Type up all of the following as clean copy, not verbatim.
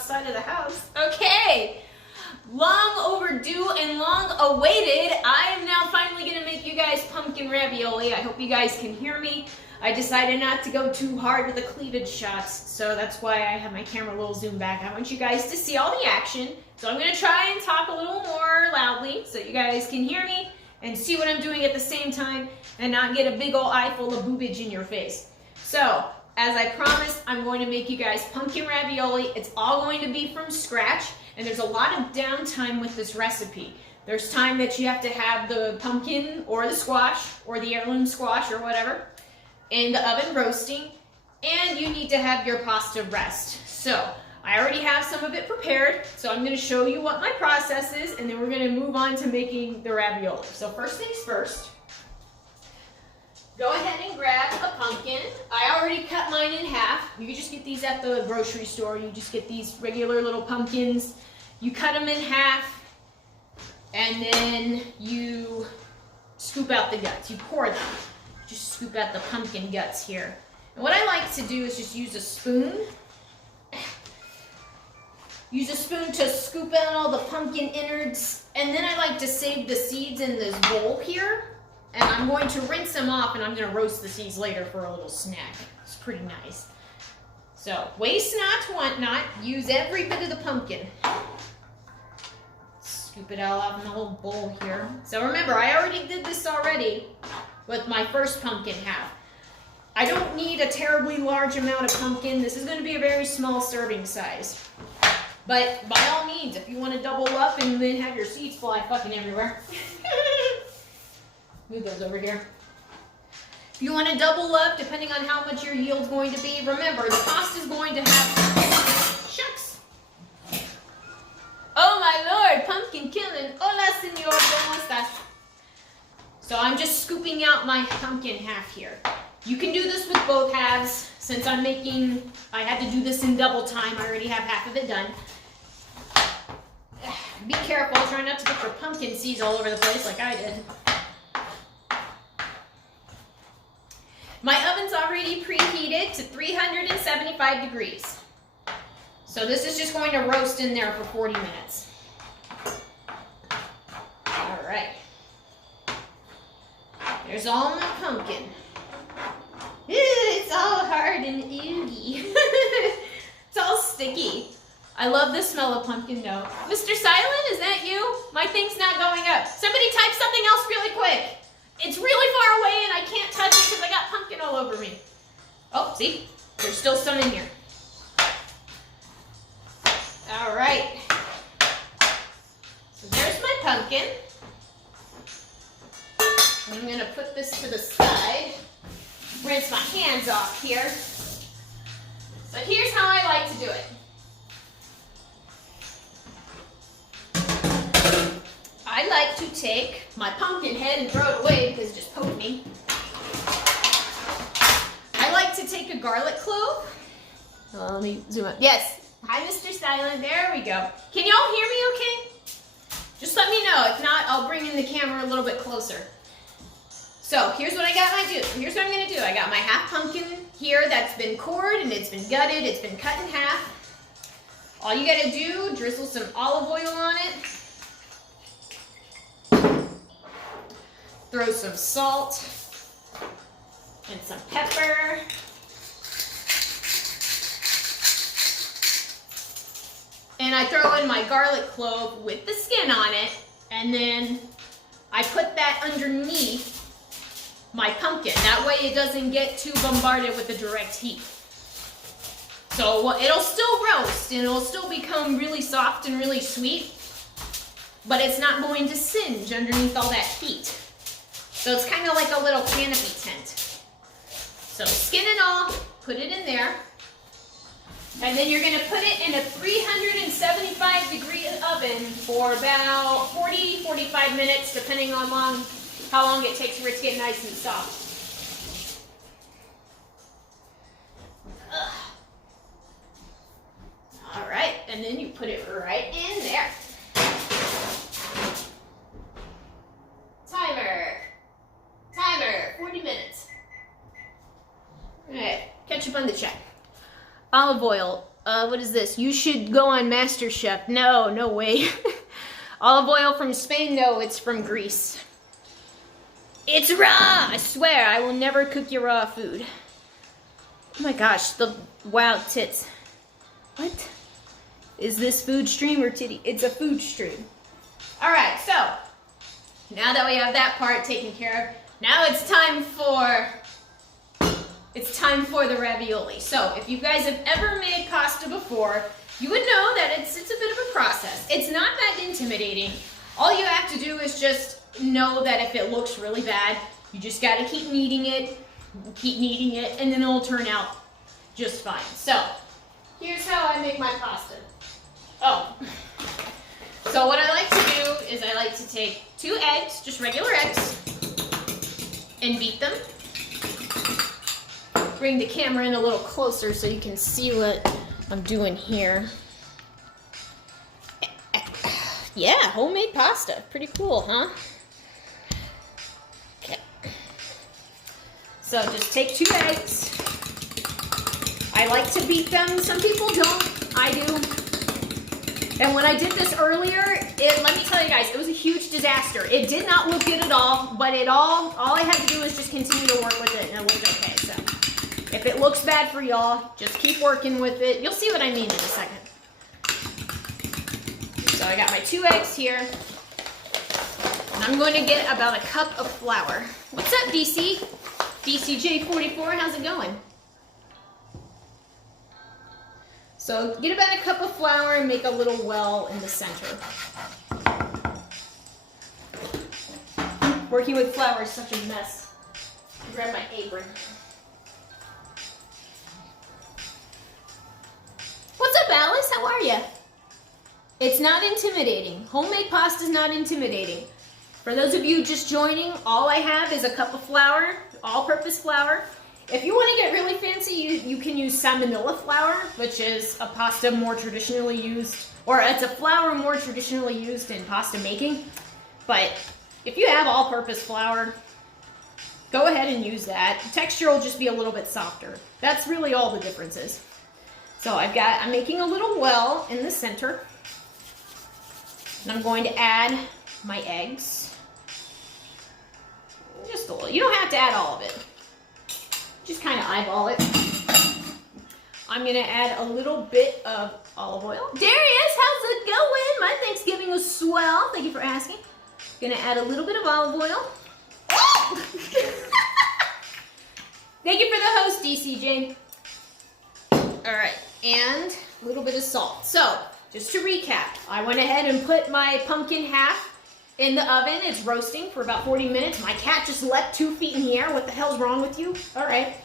outside of the house. Okay, long overdue and long awaited. I am now finally gonna make you guys pumpkin ravioli. I hope you guys can hear me. I decided not to go too hard with the cleavage shots, so that's why I have my camera a little zoomed back. I want you guys to see all the action. So I'm gonna try and talk a little more loudly so you guys can hear me and see what I'm doing at the same time and not get a big old eye full of boobage in your face. So, as I promised, I'm going to make you guys pumpkin ravioli. It's all going to be from scratch, and there's a lot of downtime with this recipe. There's time that you have to have the pumpkin or the squash or the heirloom squash or whatever in the oven roasting, and you need to have your pasta rest. So, I already have some of it prepared, so I'm going to show you what my process is, and then we're going to move on to making the ravioli. So first things first, go ahead and grab a pumpkin. I already cut mine in half. You can just get these at the grocery store. You just get these regular little pumpkins. You cut them in half, and then you scoop out the guts. You core them. Just scoop out the pumpkin guts here. And what I like to do is just use a spoon. Use a spoon to scoop out all the pumpkin innards, and then I like to save the seeds in this bowl here. And I'm going to rinse them off, and I'm going to roast the seeds later for a little snack. It's pretty nice. So, waste not, want not. Use every bit of the pumpkin. Scoop it all out in the whole bowl here. So remember, I already did this already with my first pumpkin half. I don't need a terribly large amount of pumpkin. This is going to be a very small serving size. But by all means, if you want to double up and then have your seeds fly fucking everywhere. Move those over here. If you want to double up, depending on how much your yield's going to be, remember, the pasta is going to have... Shucks! Oh my lord, pumpkin killing. Hola, señor, ¿cómo estás? So I'm just scooping out my pumpkin half here. You can do this with both halves. Since I had to do this in double time, I already have half of it done. Be careful, try not to get your pumpkin seeds all over the place like I did. My oven's already preheated to 375 degrees. So this is just going to roast in there for 40 minutes. All right. There's all my pumpkin. It's all hard and oogy. It's all sticky. I love the smell of pumpkin dough. Mr. Silent, is that you? My thing's not going up. Somebody type something else really quick. It's really far away and I can't touch it because I got pumpkin all over me. Oh, see? There's still some in here. All right. So there's my pumpkin. I'm going to put this to the side. Rinse my hands off here. So here's how I like to do it. I like to take my pumpkin head and throw it away because it just poked me. I like to take a garlic clove. Oh, let me zoom up. Yes. Hi, Mr. Silent. There we go. Can y'all hear me okay? Just let me know. If not, I'll bring in the camera a little bit closer. So here's what Here's what I'm going to do. I got my half pumpkin here that's been cored and it's been gutted. It's been cut in half. All you got to do, drizzle some olive oil on it. Throw some salt and some pepper. And I throw in my garlic clove with the skin on it. And then I put that underneath my pumpkin. That way it doesn't get too bombarded with the direct heat. So it'll still roast and it'll still become really soft and really sweet, but it's not going to singe underneath all that heat. So it's kind of like a little canopy tent. So skin and all, put it in there. And then you're going to put it in a 375 degree oven for about 40-45 minutes, depending on how long it takes for it to get nice and soft. All right, and then you put it right in there. Timer, 40 minutes. All right, ketchup on the check. Olive oil, what is this? You should go on MasterChef. No, no way. Olive oil from Spain? No, it's from Greece. It's raw! I swear, I will never cook your raw food. Oh my gosh, the wild tits. What? Is this food stream or titty? It's a food stream. Alright, so, now that we have that part taken care of, now it's time for the ravioli. So, if you guys have ever made pasta before, you would know that it's a bit of a process. It's not that intimidating. All you have to do is just know that if it looks really bad, you just gotta keep kneading it, and then it'll turn out just fine. So, here's how I make my pasta. Oh, so what I like to do is I like to take 2 eggs, just regular eggs, and beat them. Bring the camera in a little closer so you can see what I'm doing here. Yeah, homemade pasta. Pretty cool, huh? Okay. So just take 2 eggs. I like to beat them. Some people don't. I do. And when I did this earlier, let me tell you guys, it was a huge disaster. It did not look good at all, but all I had to do was just continue to work with it, and it looked okay. So if it looks bad for y'all, just keep working with it. You'll see what I mean in a second. So I got my 2 eggs here, and I'm going to get about a cup of flour. What's up, DC? DCJ44, how's it going? So get about a cup of flour and make a little well in the center. Working with flour is such a mess. Grab my apron. What's up, Alice? How are you? It's not intimidating. Homemade pasta is not intimidating. For those of you just joining, all I have is a cup of flour, all-purpose flour. If you want to get really fancy, you can use salmonella flour, which is a pasta more traditionally used, or it's a flour more traditionally used in pasta making. But if you have all-purpose flour, go ahead and use that. The texture will just be a little bit softer. That's really all the difference is. So I'm making a little well in the center. And I'm going to add my eggs. Just a little. You don't have to add all of it. Just kind of eyeball it. I'm going to add a little bit of olive oil. Darius, how's it going? My Thanksgiving was swell. Thank you for asking. Going to add a little bit of olive oil. Thank you for the host, DCJ. All right, and a little bit of salt. So, just to recap, I went ahead and put my pumpkin half in the oven. It's roasting for about 40 minutes. My cat just leapt 2 feet in the air. What the hell's wrong with you? All right.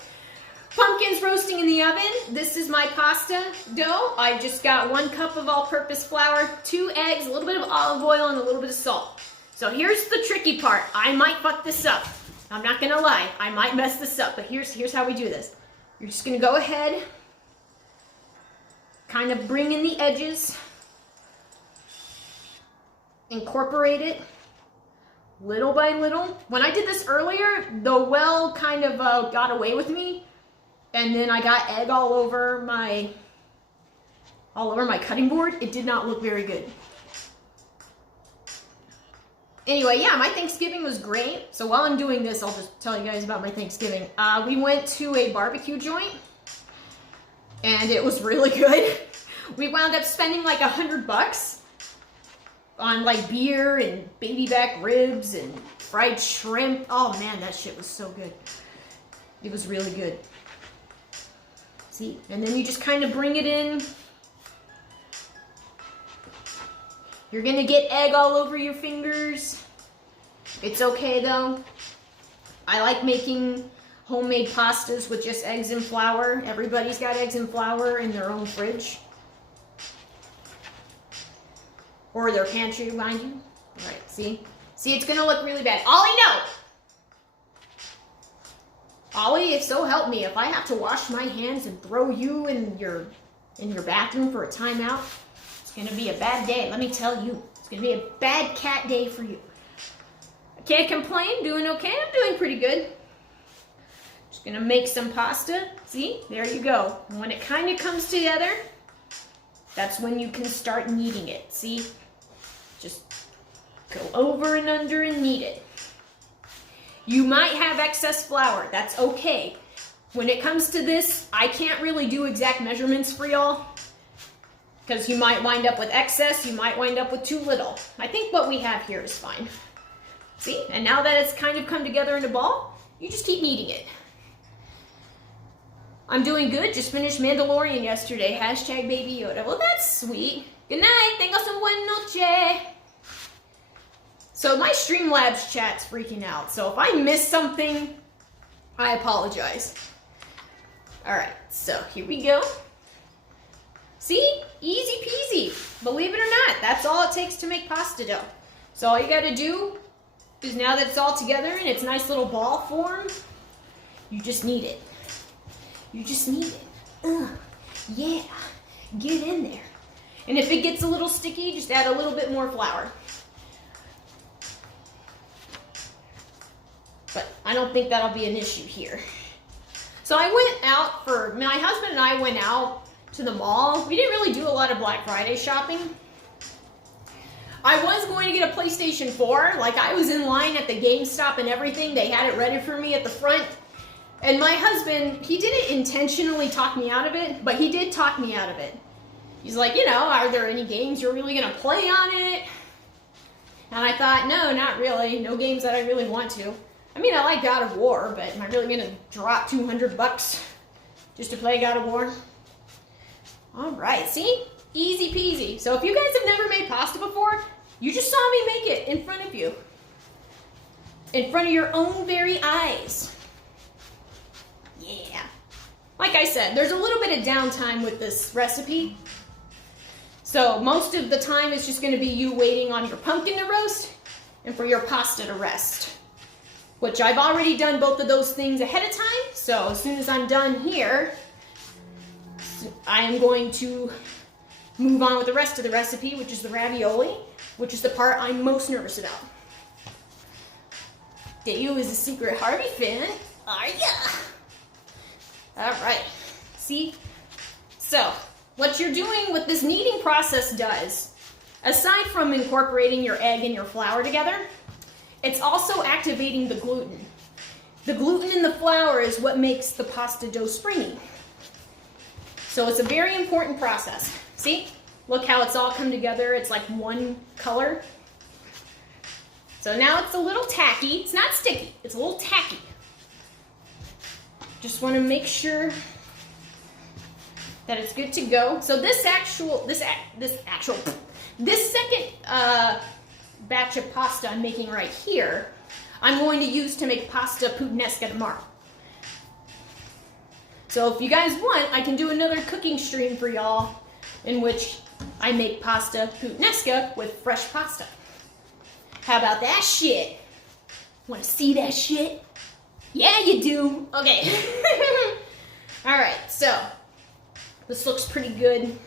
Pumpkin's roasting in the oven. This is my pasta dough. I just got 1 cup of all-purpose flour, 2 eggs, a little bit of olive oil, and a little bit of salt. So here's the tricky part. I might fuck this up. I'm not gonna lie. I might mess this up, but here's how we do this. You're just gonna go ahead, kind of bring in the edges, incorporate it little by little. When I did this earlier, the well kind of got away with me, and then I got egg all over my cutting board. It did not look very good. Anyway, yeah, my Thanksgiving was great. So while I'm doing this, I'll just tell you guys about my Thanksgiving. We went to a barbecue joint, and it was really good. We wound up spending like $100 on like beer and baby back ribs and fried shrimp. Oh man, that shit was so good. It was really good. See, and then you just kind of bring it in. You're gonna get egg all over your fingers. It's okay though. I like making homemade pastas with just eggs and flour. Everybody's got eggs and flour in their own fridge. Or their pantry, mind you. All right, see? See, it's gonna look really bad. Ollie, no! Ollie, if so help me, if I have to wash my hands and throw you in your bathroom for a timeout, it's gonna be a bad day, let me tell you. It's gonna be a bad cat day for you. I can't complain, doing okay, I'm doing pretty good. Just gonna make some pasta. See, there you go. And when it kind of comes together, that's when you can start kneading it. See? Just go over and under and knead it. You might have excess flour. That's okay. When it comes to this, I can't really do exact measurements for y'all because you might wind up with excess, you might wind up with too little. I think what we have here is fine. See? And now that it's kind of come together in a ball, you just keep kneading it. I'm doing good. Just finished Mandalorian yesterday. Hashtag Baby Yoda. Well, that's sweet. Good night. Tengas un buen noche. So my Streamlabs chat's freaking out. So if I miss something, I apologize. All right. So here we go. See? Easy peasy. Believe it or not, that's all it takes to make pasta dough. So all you got to do is now that it's all together in its nice little ball form, you just knead it. You just knead it. Yeah. Get in there. And if it gets a little sticky, just add a little bit more flour. But I don't think that'll be an issue here. So I went out my husband and I went out to the mall. We didn't really do a lot of Black Friday shopping. I was going to get a PlayStation 4. Like, I was in line at the GameStop and everything. They had it ready for me at the front. And my husband, he didn't intentionally talk me out of it, but he did talk me out of it. He's like, you know, are there any games you're really going to play on it? And I thought, no, not really. No games that I really want to. I mean, I like God of War, but am I really going to drop $200 just to play God of War? All right, see? Easy peasy. So if you guys have never made pasta before, you just saw me make it in front of you. In front of your own very eyes. Yeah. Like I said, there's a little bit of downtime with this recipe. So most of the time it's just going to be you waiting on your pumpkin to roast and for your pasta to rest. Which I've already done both of those things ahead of time. So as soon as I'm done here, I am going to move on with the rest of the recipe, which is the ravioli, which is the part I'm most nervous about. Dayu is a secret Harvey fan. Are ya? All right, see? So, what you're doing, what this kneading process does, aside from incorporating your egg and your flour together, it's also activating the gluten. The gluten in the flour is what makes the pasta dough springy. So it's a very important process. See? Look how it's all come together. It's like one color. So now it's a little tacky. It's not sticky. It's a little tacky. Just want to make sure that it's good to go. So this second batch of pasta I'm making right here, I'm going to use to make pasta Puttanesca tomorrow. So if you guys want, I can do another cooking stream for y'all in which I make pasta Puttanesca with fresh pasta. How about that shit? Want to see that shit? Yeah, you do. Okay. All right, so this looks pretty good.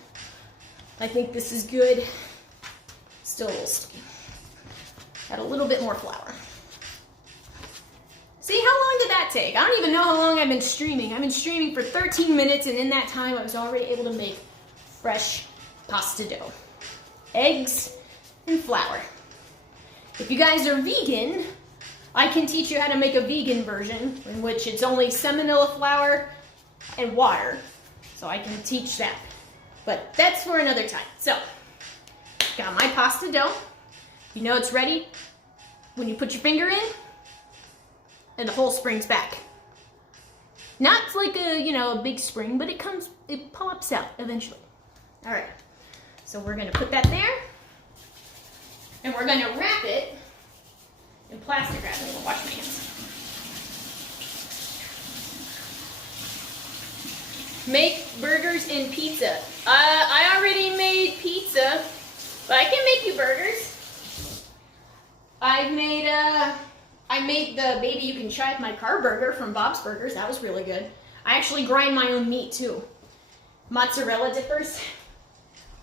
I think this is good. Still a little sticky. Add a little bit more flour. See, how long did that take? I don't even know how long I've been streaming. I've been streaming for 13 minutes, and in that time, I was already able to make fresh pasta dough. Eggs and flour. If you guys are vegan, I can teach you how to make a vegan version in which it's only salmonella flour and water. So I can teach that. But that's for another time. So, got my pasta dough. You know it's ready when you put your finger in and the whole springs back. Not like a big spring, but it pops out eventually. All right. So we're going to put that there. And we're going to wrap it in plastic wrap. I'm going to wash my hands. Make burgers and pizza. I already made pizza, but I can make you burgers. I made the Baby You Can Try It My Car burger from Bob's Burgers. That was really good. I actually grind my own meat too. Mozzarella dippers.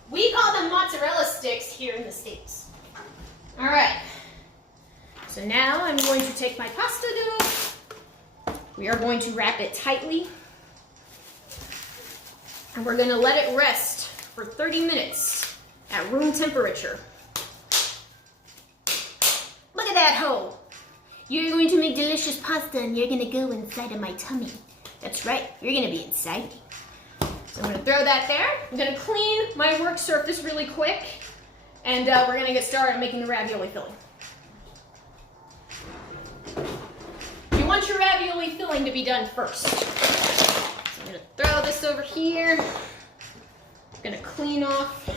We call them mozzarella sticks here in the States. All right. So now I'm going to take my pasta dough. We are going to wrap it tightly. And we're going to let it rest for 30 minutes at room temperature. Look at that hole. You're going to make delicious pasta and you're gonna go inside of my tummy. That's right, you're gonna be inside me. So I'm gonna throw that there. I'm gonna clean my work surface really quick and we're gonna get started making the ravioli filling. You want your ravioli filling to be done first. So I'm gonna throw this over here. I'm gonna clean off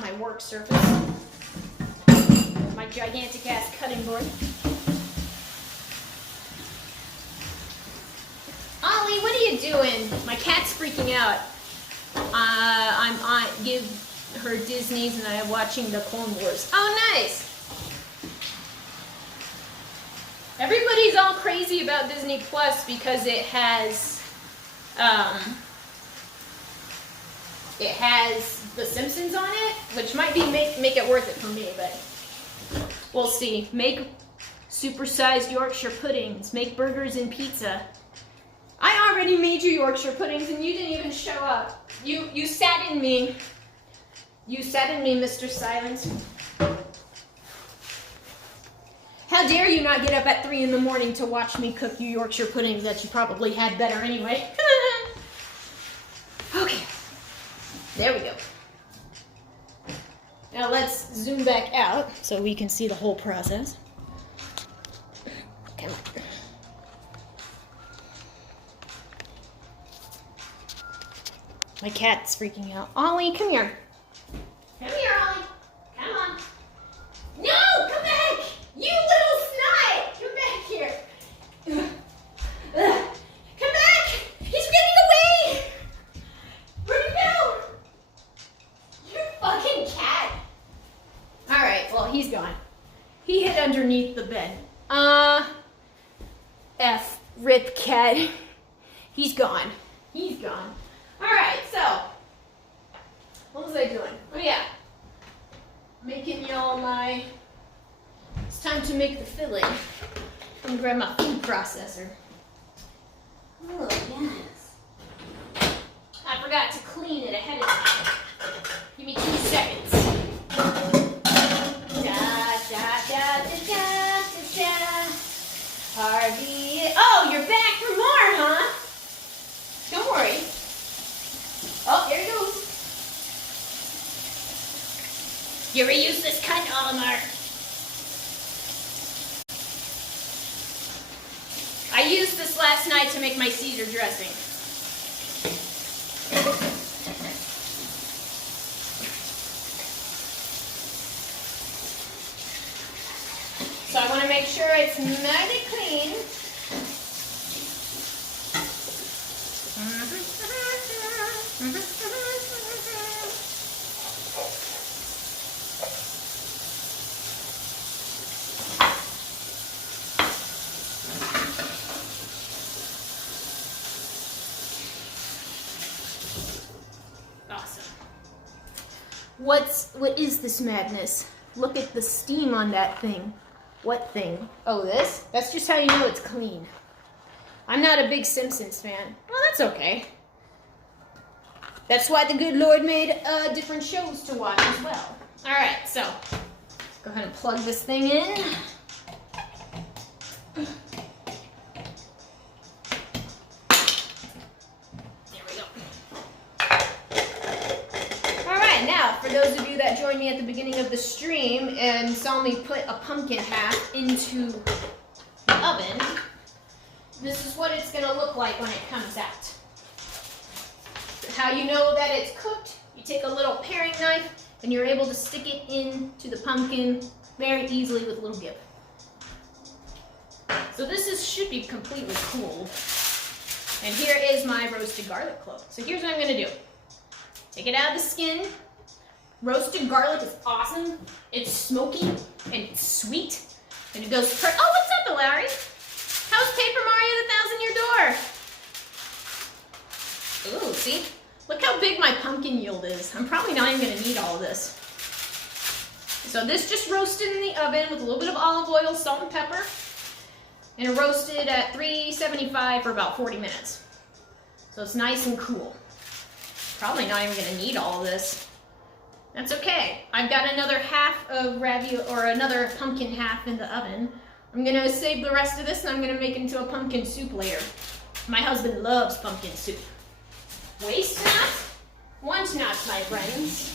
my work surface. My gigantic ass cutting board. Ollie, what are you doing? My cat's freaking out. I give her Disney's and I'm watching the Clone Wars. Oh, nice. Everybody's all crazy about Disney Plus because it has The Simpsons on it, which might be make it worth it for me, but we'll see. Make supersized Yorkshire puddings. Make burgers and pizza. I already made you Yorkshire puddings and you didn't even show up. You sat in me. You sat in me, Mr. Silence. How dare you not get up at 3 in the morning to watch me cook you Yorkshire puddings that you probably had better anyway. Okay. There we go. Now let's zoom back out so we can see the whole process. Come on. My cat's freaking out. Ollie, come here. Come here, Ollie. Come on. No, come back! You little snot! Come back here. Come back! He's getting away! Where'd he go? You fucking cat. Alright, well, he's gone. He hid underneath the bed. F. Rip cat. He's gone. He's gone. Alright, so. What was I doing? Oh, yeah. Making y'all my. It's time to make the filling. I'm gonna grab my food processor. Oh, yes. I forgot to clean it ahead of time. Give me 2 seconds. Harvey. Oh, you're back for more, huh? Don't worry. Oh, there he goes. You're a useless cunt, Olimar. I used this last night to make my Caesar dressing. So I want to make sure it's mighty clean. Awesome. What is this madness? Look at the steam on that thing. What thing? Oh, this? That's just how you know it's clean. I'm not a big Simpsons fan. Well, that's okay. That's why the good Lord made different shows to watch as well. Alright, so go ahead and plug this thing in. There we go. Alright, now for those of you that joined me at the beginning of the stream and saw me put a pumpkin half into the oven, this is what it's going to look like when it comes out. How you know that it's cooked, you take a little paring knife and you're able to stick it into the pumpkin very easily with a little give. So this should be completely cooled. And here is my roasted garlic clove. So here's what I'm going to do. Take it out of the skin. Roasted garlic is awesome. It's smoky and it's sweet. And it goes per- Oh, what's up, Larry? How's Paper Mario the 1,000-year door? Ooh, see? Look how big my pumpkin yield is. I'm probably not even going to need all of this. So this just roasted in the oven with a little bit of olive oil, salt and pepper. And it roasted at 375 for about 40 minutes. So it's nice and cool. Probably not even gonna need all of this. That's okay. I've got another half of ravioli, or another pumpkin half in the oven. I'm gonna save the rest of this and I'm gonna make it into a pumpkin soup later. My husband loves pumpkin soup. Waste not, want not, my friends.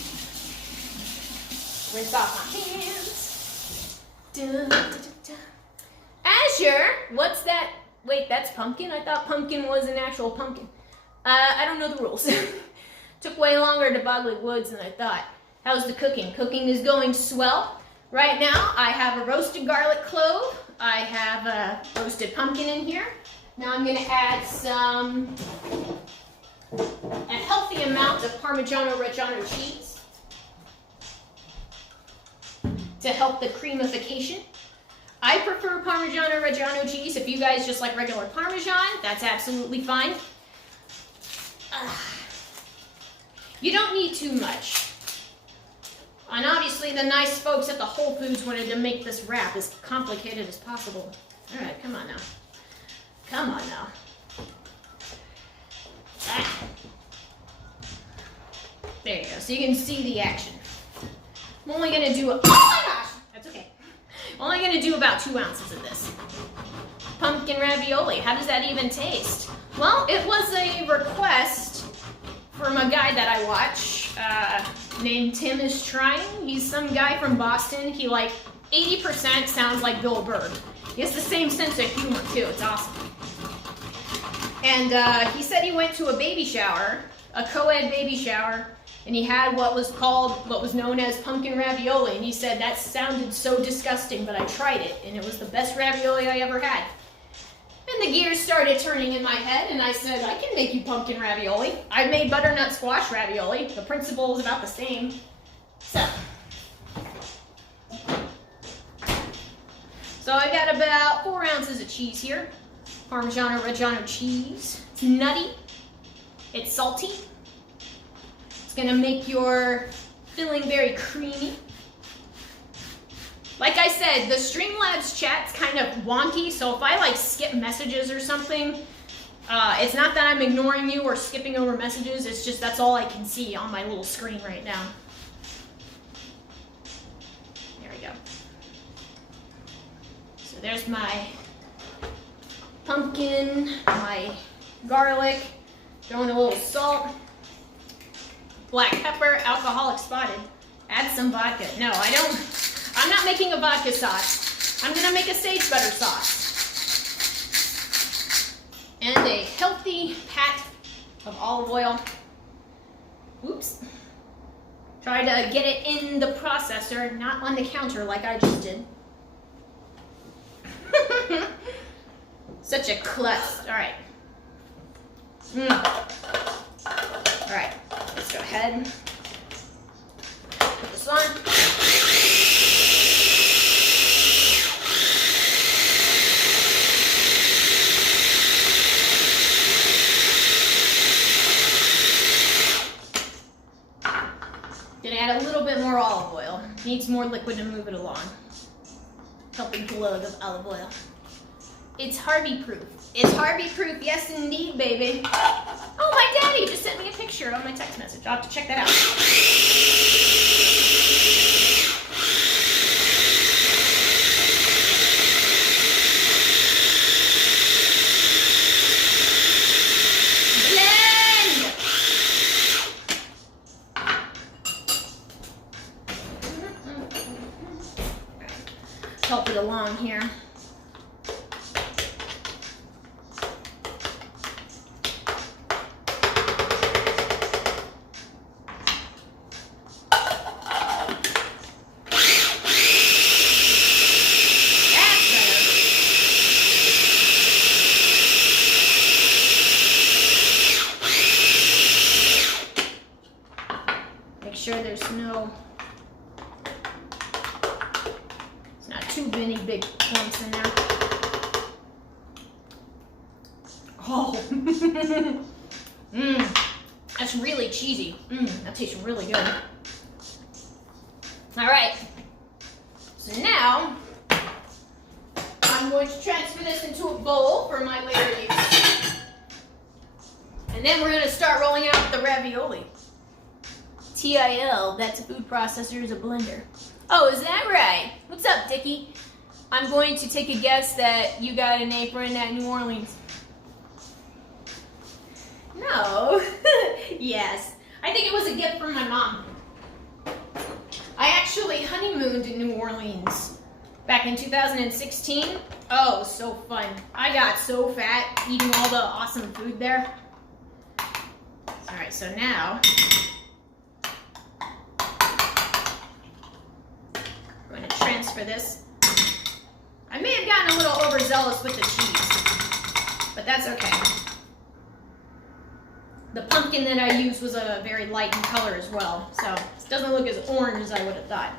Rinse off my hands. Da, da, da, da. Azure, what's that? Wait, that's pumpkin? I thought pumpkin was an actual pumpkin. I don't know the rules. Took way longer to Bogleg Woods than I thought. How's the cooking? Cooking is going swell. Right now, I have a roasted garlic clove. I have a roasted pumpkin in here. Now I'm gonna add a healthy amount of Parmigiano Reggiano cheese to help the creamification. I prefer Parmigiano Reggiano cheese. If you guys just like regular Parmesan, that's absolutely fine. You don't need too much. And obviously the nice folks at the Whole Foods wanted to make this wrap as complicated as possible. All right, come on now. Come on now. There you go, so you can see the action. I'm only gonna do, oh my gosh, that's okay. I'm only gonna do about 2 ounces of this. Pumpkin ravioli, how does that even taste? Well, it was a request from a guy that I watch, named Tim is Trying. He's some guy from Boston. He like 80% sounds like Bill Burr. He has the same sense of humor too, it's awesome. And he said he went to a baby shower, a co-ed baby shower, and he had what was known as pumpkin ravioli, and he said that sounded so disgusting, but I tried it, and it was the best ravioli I ever had. And the gears started turning in my head, and I said, I can make you pumpkin ravioli. I made butternut squash ravioli. The principle is about the same. So I got about 4 ounces of cheese here. Parmigiano Reggiano cheese. It's nutty. It's salty. It's gonna make your filling very creamy. Like I said, the Streamlabs chat's kind of wonky, so if I like skip messages or something, it's not that I'm ignoring you or skipping over messages, it's just that's all I can see on my little screen right now. There we go. So there's my pumpkin, my garlic, throwing a little salt, black pepper, alcoholic spotted. Add some vodka. No, I'm not making a vodka sauce. I'm gonna make a sage butter sauce. And a healthy pat of olive oil. Oops. Try to get it in the processor, not on the counter like I just did. Such a klutz. All right. All right, let's go ahead and put this on. Gonna add a little bit more olive oil. Needs more liquid to move it along. Helping glug of olive oil. It's Harvey proof. It's Harvey proof, yes indeed, baby. Oh, my daddy just sent me a picture on my text message. I'll have to check that out. Help it along here. Make sure there's not too many big clumps in there. Oh, that's really cheesy. That tastes really good. All right, so now I'm going to transfer this into a bowl for my later use. And And then we're gonna start rolling out the ravioli. TIL, that's a food processor, is a blender. Oh, is that right? What's up, Dickie? I'm going to take a guess that you got an apron at New Orleans. No. Yes. I think it was a gift from my mom. I actually honeymooned in New Orleans back in 2016. Oh, so fun. I got so fat eating all the awesome food there. All right, so now I'm going to transfer this. I may have gotten a little overzealous with the cheese, but that's okay. The pumpkin that I used was a very light in color as well, so it doesn't look as orange as I would have thought.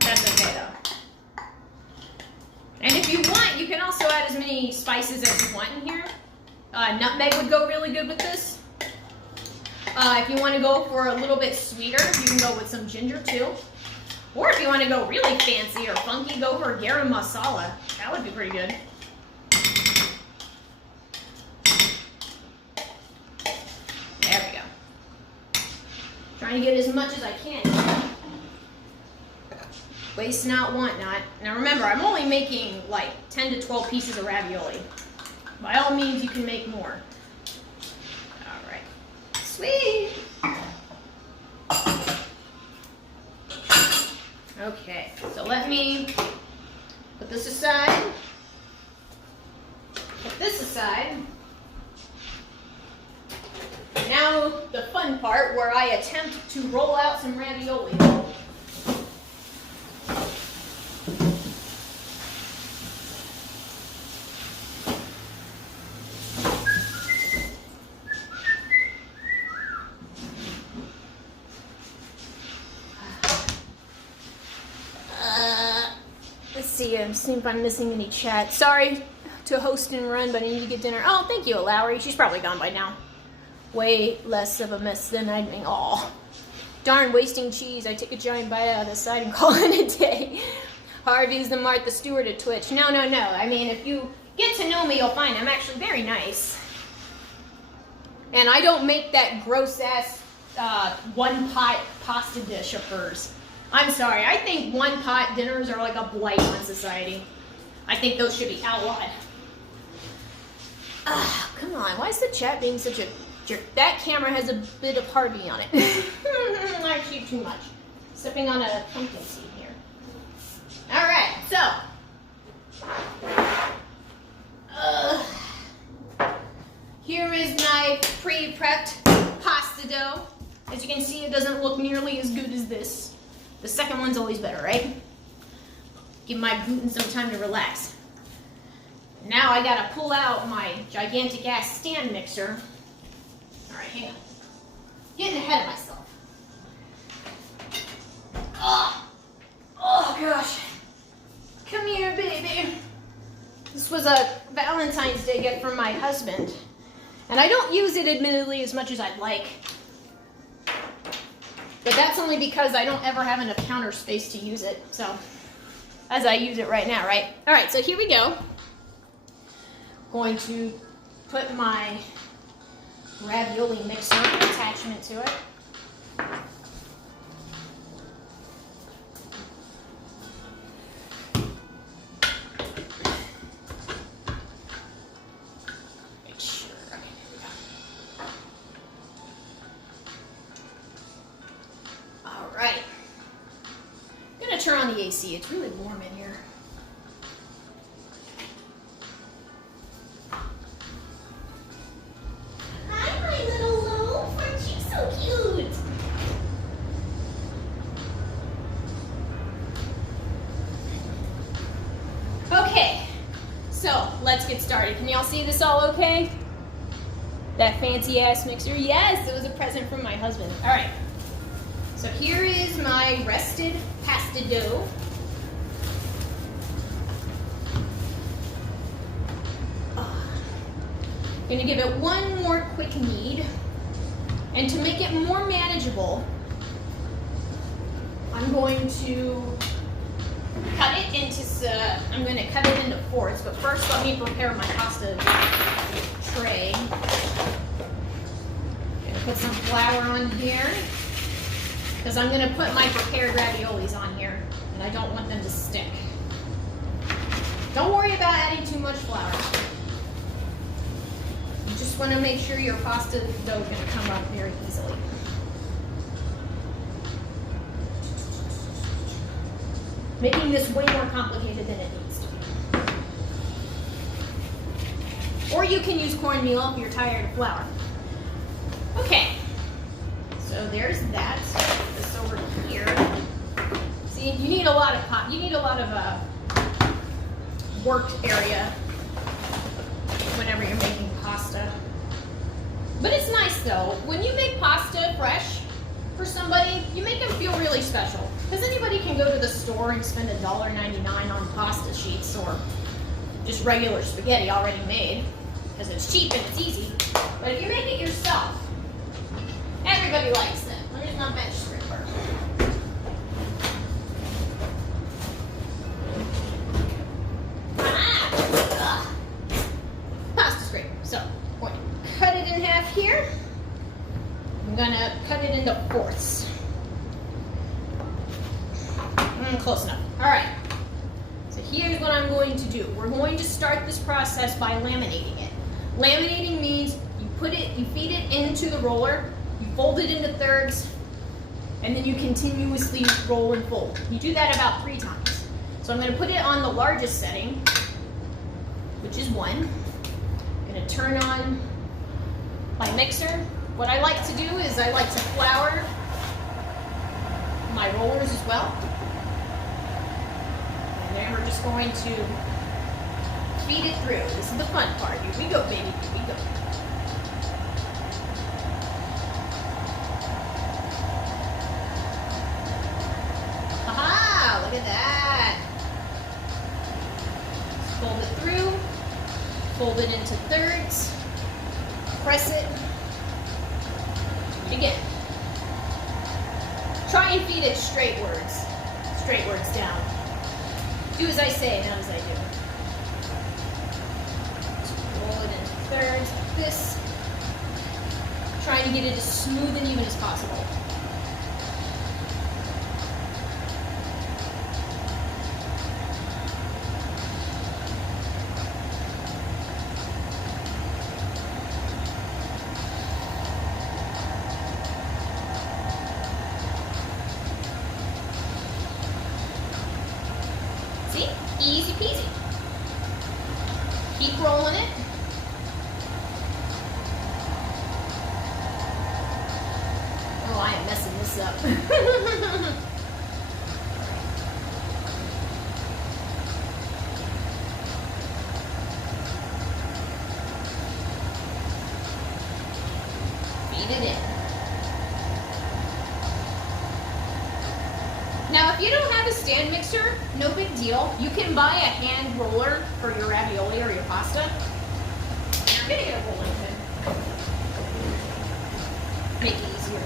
That's okay though. And if you want, you can also add as many spices as you want in here. Nutmeg would go really good with this. If you want to go for a little bit sweeter, you can go with some ginger too. Or if you want to go really fancy or funky, go for garam masala. That would be pretty good. There we go. Trying to get as much as I can. Waste not, want not. Now remember, I'm only making like 10 to 12 pieces of ravioli. By all means, you can make more. All right. Sweet. Okay, so let me put this aside. Put this aside. Now the fun part where I attempt to roll out some ravioli. See if I'm missing any chat. Sorry to host and run, but I need to get dinner. Oh, thank you, Lowry. She's probably gone by now. Way less of a mess than I'd make. Oh, darn, wasting cheese. I take a giant bite out of the side and call it a day. Harvey's the Martha Stewart of Twitch. No. I mean, if you get to know me, you'll find I'm actually very nice. And I don't make that gross-ass one-pot pasta dish of hers. I'm sorry, I think one-pot dinners are like a blight on society. I think those should be outlawed. Come on, why is the chat being such a jerk? That camera has a bit of Harvey on it. Actually, too much. Sipping on a pumpkin seed here. All right, so. Here is my pre-prepped pasta dough. As you can see, it doesn't look nearly as good as this. The second one's always better, right? Give my gluten some time to relax. Now I gotta pull out my gigantic ass stand mixer. All right, hang on. Getting ahead of myself. Oh gosh. Come here, baby. This was a Valentine's Day gift from my husband. And I don't use it, admittedly, as much as I'd like. But that's only because I don't ever have enough counter space to use it. So, as I use it right now, right? All right, so here we go. Going to put my ravioli mixer attachment to it. Turn on the AC. It's really warm in here. Hi, my little loaf. Aren't you so cute? Okay, so let's get started. Can y'all see this all okay? That fancy ass mixer? Yes, it was a present from my husband. All right. So here is my rested pasta dough. I'm gonna give it one more quick knead. And to make it more manageable, I'm going to cut it into fourths, but first let me prepare my pasta tray. put some flour on here because I'm going to put my prepared raviolis on here, and I don't want them to stick. Don't worry about adding too much flour. You just want to make sure your pasta dough is going to come up very easily. Making this way more complicated than it needs to be. Or you can use cornmeal if you're tired of flour. Okay, so there's that. Put this over here. See, you need a lot of work area whenever you're making pasta. But it's nice though. When you make pasta fresh for somebody, you make them feel really special. Because anybody can go to the store and spend $1.99 on pasta sheets or just regular spaghetti already made. Because it's cheap and it's easy. But if you make it yourself, everybody likes it. There's not bench scraper. Pasta scraper. So, I'm going to cut it in half here. I'm going to cut it into fourths. Close enough. All right. So here's what I'm going to do. We're going to start this process by laminating it. Laminating means you feed it into the roller, you fold it into thirds, and then you continuously roll and fold. You do that about 3 times. So I'm going to put it on the largest setting, which is 1. I'm going to turn on my mixer. What I like to do is I like to flour my rollers as well. And then we're just going to feed it through. This is the fun part. Here we go, baby. Here we go. Aha! Look at that. Just fold it through. Fold it into thirds. Press it. Do it again. Try and feed it straightwards down. Do as I say, not as I do. Just roll it into thirds like this. Trying to get it as smooth and even as possible. Easy peasy. Keep rolling it. Oh, I am messing this up. Feed it in. Now, if you don't have a stand mixer, no big deal. You can buy a hand roller for your ravioli or your pasta. And you're gonna get a rolling pin. Make it easier.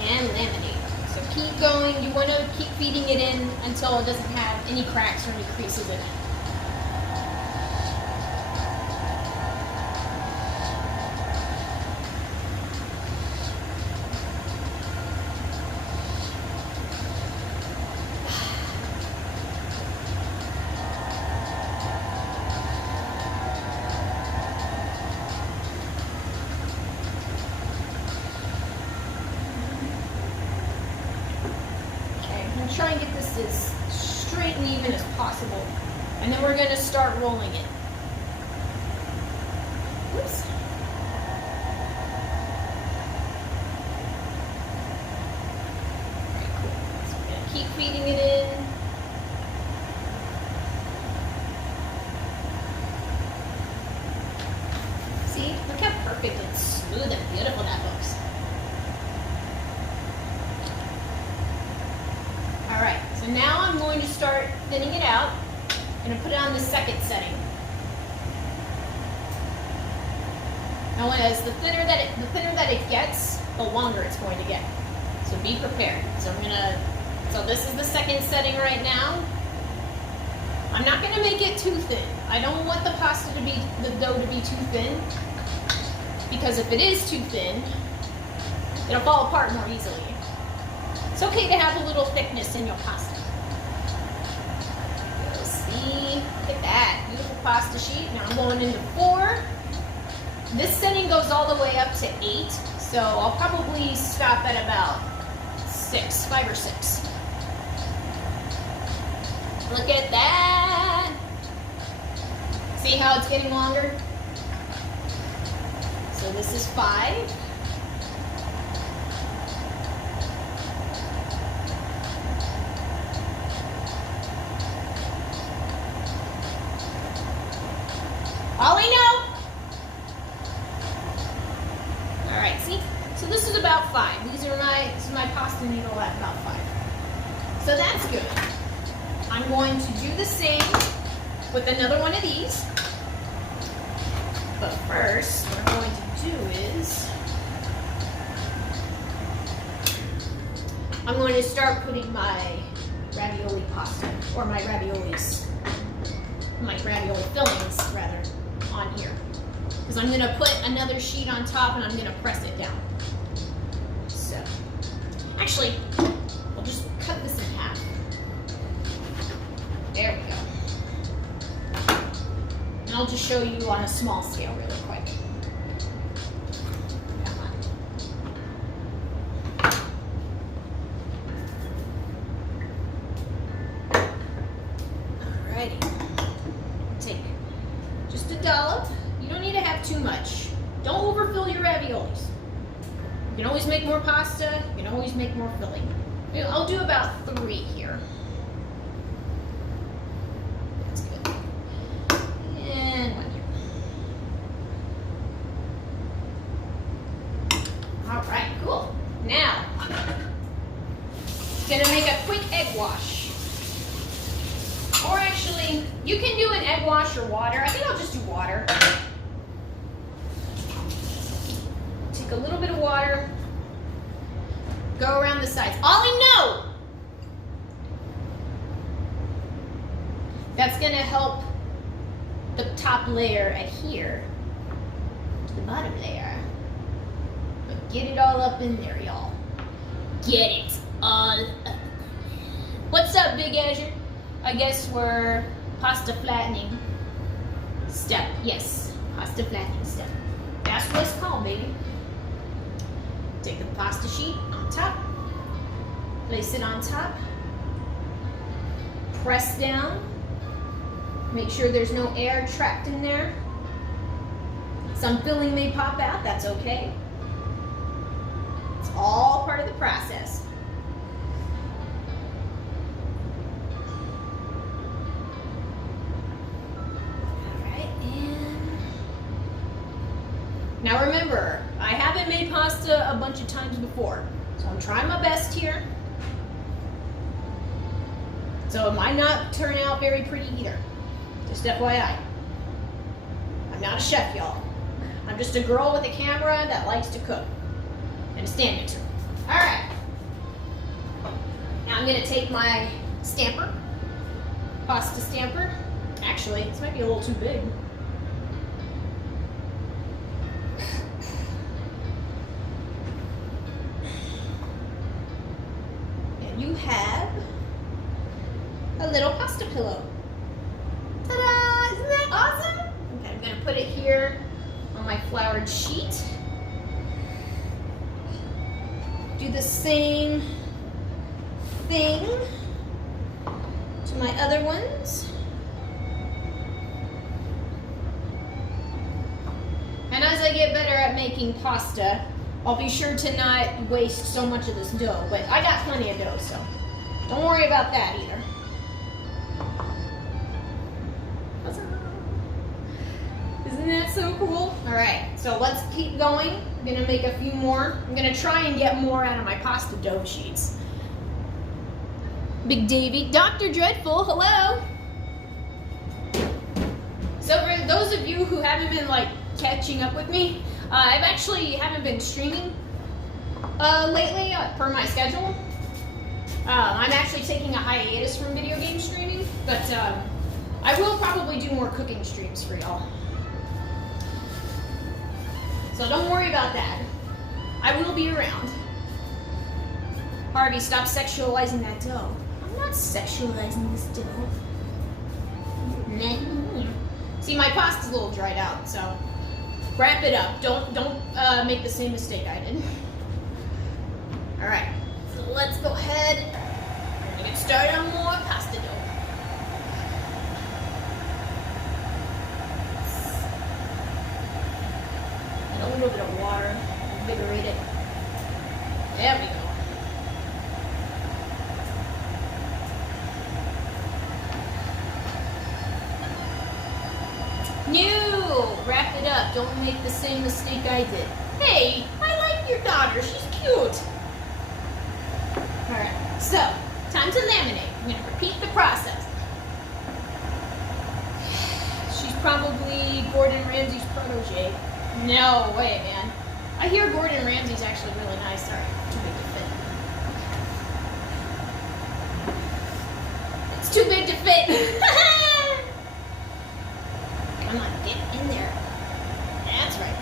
And laminate. So keep going. You want to keep feeding it in until it doesn't have any cracks or any creases in it. Try and get this as straight and even as possible. And then we're going to start rolling it. Oops. Very cool. So we're going to keep feeding it in. See? Look how perfect and smooth and beautiful that looks. Alright, so now I'm going to start thinning it out. I'm going to put it on the second setting. Now as the thinner that it gets, the longer it's going to get. So So be prepared. So this is the second setting right now. I'm not gonna make it too thin. I don't want the dough to be too thin, because if it is too thin, it'll fall apart more easily. It's okay to have a little thickness in your pasta. You'll see, look at that, beautiful pasta sheet. Now I'm going into 4. This setting goes all the way up to 8, so I'll probably stop at about 5 or 6. Look at that. See how it's getting longer? So this is 5. Ollie, no! All right, see? So this is about 5. This is my pasta needle at about 5. So that's good. I'm going to do the same with another one of these. But first, what I'm going to do is I'm going to start putting my ravioli pasta, or my ravioli fillings, rather, on here. Because I'm going to put another sheet on top and I'm going to press it down. So, actually, I'll just cut this in half. There we go. And I'll just show you on a small scale really quick. Come on. Alrighty. Take just a dollop. You don't need to have too much. Don't overfill your raviolis. You can always make more pasta. You can always make more filling. I'll do about 3 here. That's good. And 1 here. All right, cool. Now, gonna make a quick egg wash. Or actually, you can do an egg wash or water. I think I'll just do water. Take a little bit of water. Go around the sides. Ollie, no! That's gonna help the top layer adhere to the bottom layer. But get it all up in there, y'all. Get it all up. What's up, Big Azure? I guess we're pasta flattening step. Yes, pasta flattening step. That's what it's called, baby. Take the pasta sheet on top, place it on top, press down, make sure there's no air trapped in there. Some filling may pop out, that's okay. It's all part of the process. Now remember, I haven't made pasta a bunch of times before, so I'm trying my best here. So it might not turn out very pretty either. Just FYI. I'm not a chef, y'all. I'm just a girl with a camera that likes to cook and stand next to her. All right. Now I'm gonna take my stamper, pasta stamper. Actually, this might be a little too big. You have a little pasta pillow. Ta-da! Isn't that awesome? Okay, I'm gonna put it here on my floured sheet. Do the same thing to my other ones. And as I get better at making pasta, I'll be sure to not waste so much of this dough, but I got plenty of dough, so don't worry about that either. Isn't that so cool? All right, so let's keep going. I'm gonna make a few more. I'm gonna try and get more out of my pasta dough sheets. Big Davy, Dr. Dreadful, hello. So for those of you who haven't been catching up with me, I've actually haven't been streaming Lately, per my schedule, I'm actually taking a hiatus from video game streaming, but I will probably do more cooking streams for y'all. So don't worry about that. I will be around. Harvey, stop sexualizing that dough. I'm not sexualizing this dough. See, my pasta's a little dried out, so wrap it up. Don't make the same mistake I did. All right, so let's go ahead. We're gonna get started on more pasta dough. And a little bit of water, invigorate it. There we go. No, wrap it up. Don't make the same mistake I did. Hey, I like your daughter. She's cute. All right, so time to laminate. I'm gonna repeat the process. She's probably Gordon Ramsay's protege. No way, man. I hear Gordon Ramsay's actually really nice. Sorry, too big to fit. It's too big to fit. Come on, get in there. That's right.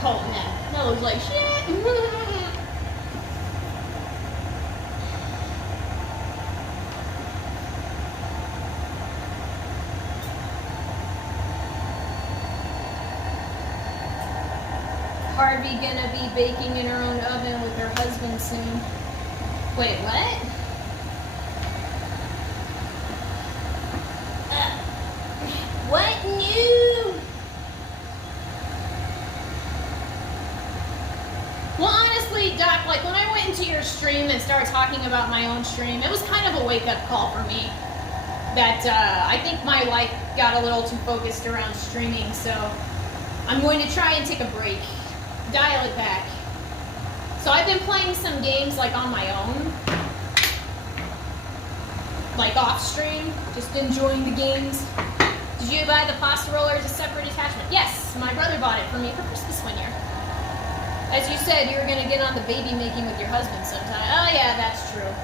Oh man, that looks like shit. Harvey gonna be baking in her own oven with her husband soon. Wait, what? What new? Well, honestly, Doc, like when I went into your stream and started talking about my own stream, it was kind of a wake-up call for me. That I think my life got a little too focused around streaming, so I'm going to try and take a break. Dial it back. So I've been playing some games like on my own, like off stream, just enjoying the games. Did you buy the pasta roller as a separate attachment? Yes, my brother bought it for me for Christmas one year. As you said, you were going to get on the baby making with your husband sometime. Oh yeah, that's true.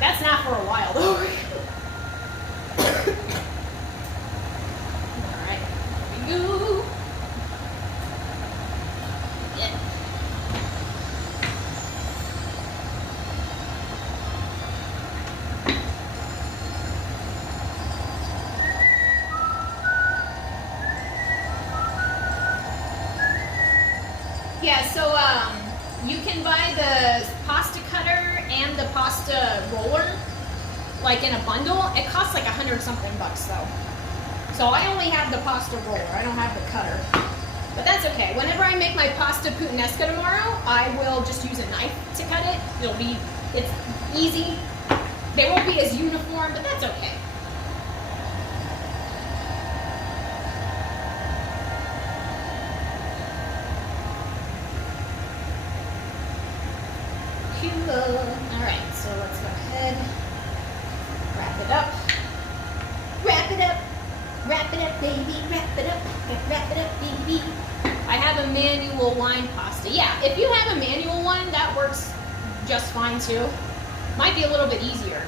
That's not for a while though. Alright, here we go. Yeah, so you can buy the pasta cutter and the pasta roller like in a bundle. It costs like $100-something though. So I only have the pasta roller. I don't have the cutter. But that's okay. Whenever I make my pasta Puttanesca tomorrow, I will just use a knife to cut it. It's easy. They won't be as uniform, but that's okay. Alright, so let's go ahead, wrap it up. Wrap it up. Wrap it up, baby. Wrap it up. Wrap it up, baby. I have a manual wine pasta. Yeah, if you have a manual one, that works just fine too. Might be a little bit easier.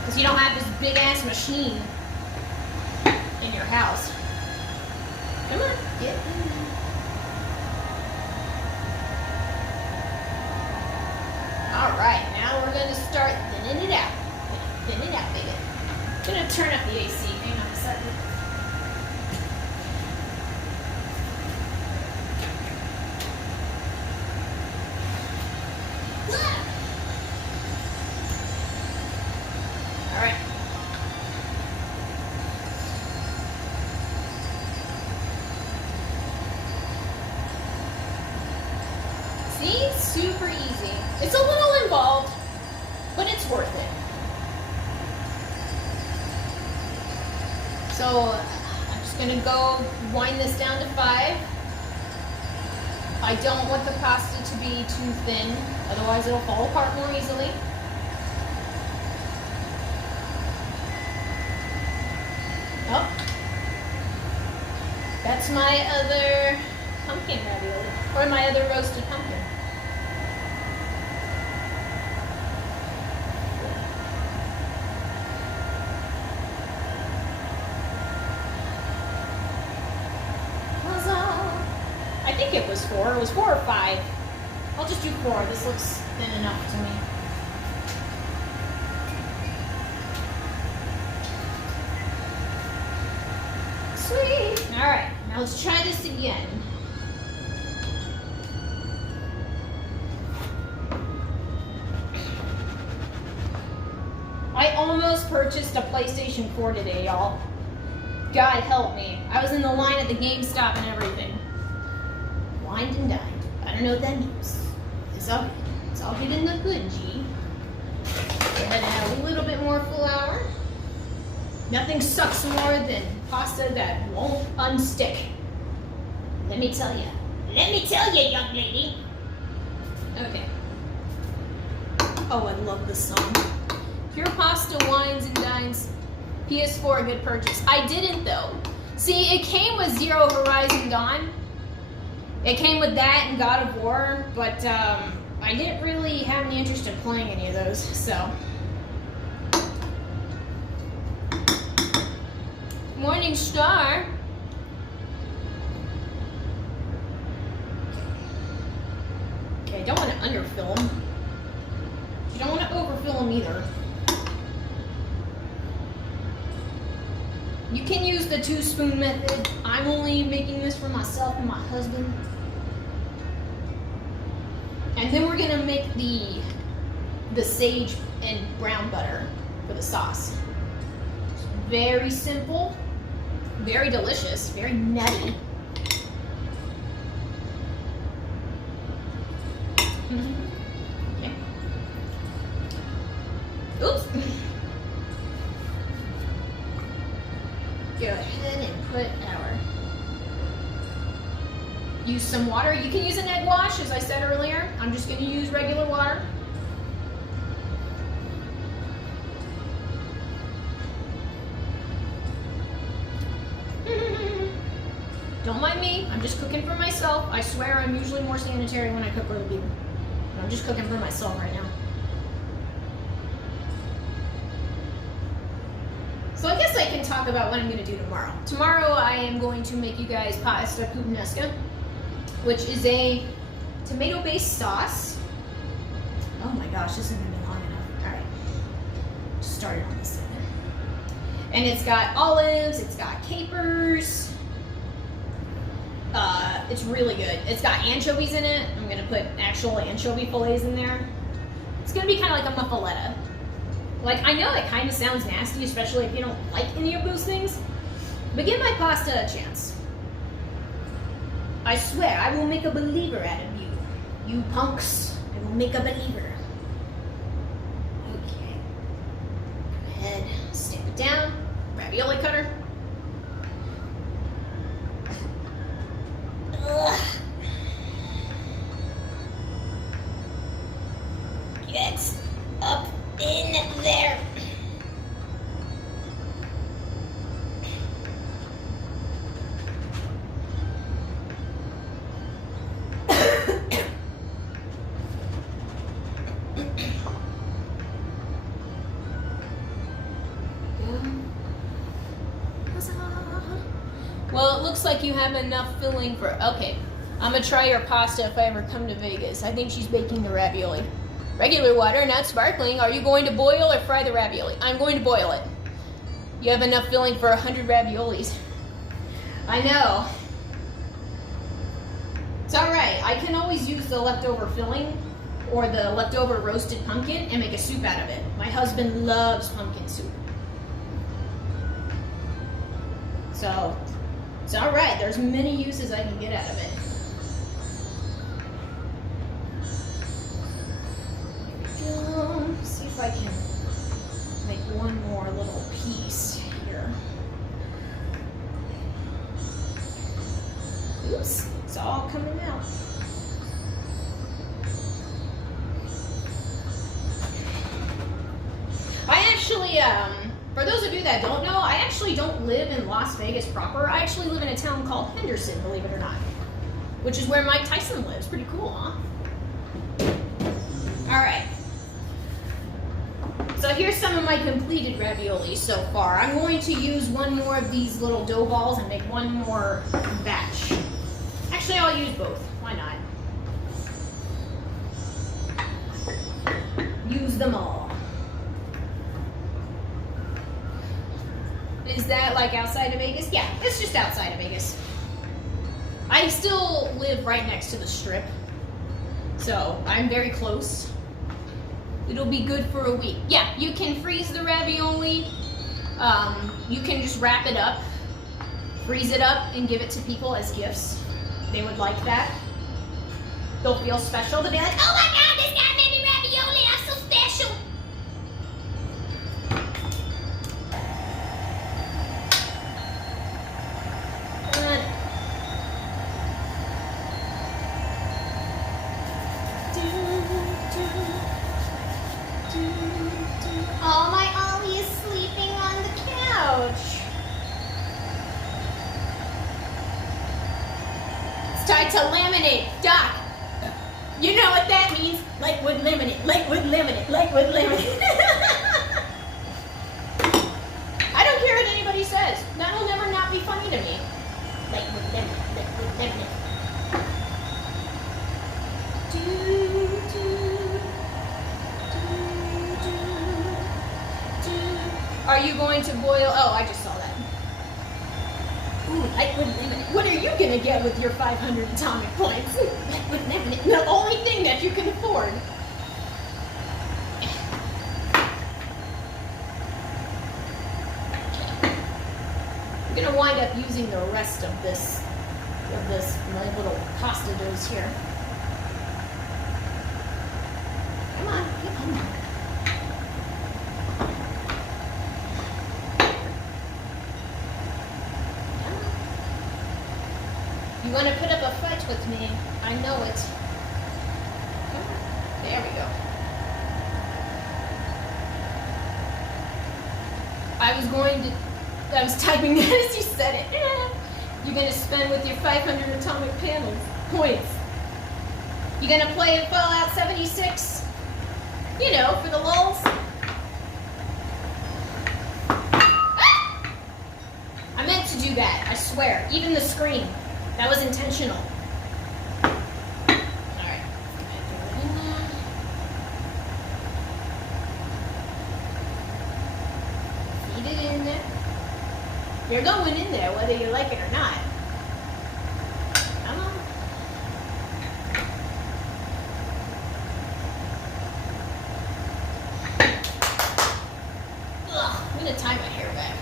Because you don't have this big ass machine in your house. Come on, get in there. Alright, now we're going to start thinning it out. Thin it out, baby. I'm going to turn up the AC. Hang on a second. Alright. See? Super easy. It's a little involved, but it's worth it. So I'm just gonna go wind this down to 5. I don't want the pasta to be too thin, otherwise it'll fall apart more easily. Oh, That's my other pumpkin ravioli, or my other roasted pumpkin. I think it was 4. It was 4 or 5. I'll just do 4. This looks thin enough to me. Sweet. All right, now let's try this again. I almost purchased a PlayStation 4 today, y'all. God help me. I was in the line at the GameStop and everything. Wined and dined. I don't know what that means. It's all good in the good, G. Go ahead and add a little bit more flour. Nothing sucks more than pasta that won't unstick. Let me tell you. Let me tell you, young lady. Okay. Oh, I love this song. Pure Pasta Wines and Dines. PS4, a good purchase. I didn't, though. See, it came with Zero Horizon Dawn. It came with that and God of War, but I didn't really have any interest in playing any of those, so. Morning Star. Okay, I don't want to underfill them. You don't want to overfill them either. You can use the 2-spoon method. I'm only making this for myself and my husband. And then we're gonna make the sage and brown butter for the sauce. It's very simple, very delicious, very nutty. Okay. Oops. Go ahead and put use some water. You can use an egg wash, as I said earlier. I'm just going to use regular water. Don't mind me. I'm just cooking for myself. I swear I'm usually more sanitary when I cook for other people. I'm just cooking for myself right now. So I guess I can talk about what I'm going to do tomorrow. Tomorrow I am going to make you guys pasta puttanesca, which is a tomato-based sauce. Oh my gosh, this isn't going to be long enough. All right, just started on this thing. And it's got olives, it's got capers. It's really good. It's got anchovies in it. I'm going to put actual anchovy fillets in there. It's going to be kind of like a muffaletta. Like, I know it kind of sounds nasty, especially if you don't like any of those things, but give my pasta a chance. I swear, I will make a believer out of you. You punks, I will make a believer. Okay. Go ahead, stamp it down. Ravioli cutter. Ugh. Get up in there. Well, it looks like you have enough filling for, okay. I'm gonna try your pasta if I ever come to Vegas. I think she's baking the ravioli. Regular water, not sparkling. Are you going to boil or fry the ravioli? I'm going to boil it. You have enough filling for 100 raviolis. I know. It's alright. I can always use the leftover filling or the leftover roasted pumpkin and make a soup out of it. My husband loves pumpkin soup. So, it's alright. There's many uses I can get out of it. See if I can make one more little piece here. Oops, it's all coming out. I actually For those of you that don't know, I actually don't live in Las Vegas proper. I actually live in a town called Henderson, believe it or not, which is where Mike Tyson lives. Pretty cool, huh? All right. So here's some of my completed ravioli so far. I'm going to use one more of these little dough balls and make one more batch. Actually, I'll use both. Why not? Use them all. Is that like outside of Vegas? Yeah, it's just outside of Vegas. I still live right next to the Strip, so I'm very close. It'll be good for a week. Yeah, you can freeze the ravioli. You can just wrap it up, freeze it up, and give it to people as gifts. They would like that. They'll feel special. They'll be like, oh my God, this guy made me ravioli. I'm so special. Oh, my Ollie is sleeping on the couch. It's time to laminate. Doc, you know what that means? Liquid laminate, liquid laminate, liquid laminate. I don't care what anybody says. That'll never not be funny to me. Liquid laminate, liquid laminate. Are you going to boil? Oh, I just saw that. Ooh, liquid laminate. What are you going to get with your 500 atomic points? Liquid laminate. The only thing that you can afford. I'm going to wind up using the rest of this, my little pasta doughs here. Come on, come on. You want to put up a fight with me? I know it. There we go. I was typing that as you said it. You're going to spend with your 500 atomic panels points. You're going to play Fallout 76? You know, for the lulz. Ah! I meant to do that, I swear. Even the scream. That was intentional. Alright. Feed it in there. You're going in there whether you like it or not. Come on. Ugh, I'm going to tie my hair back.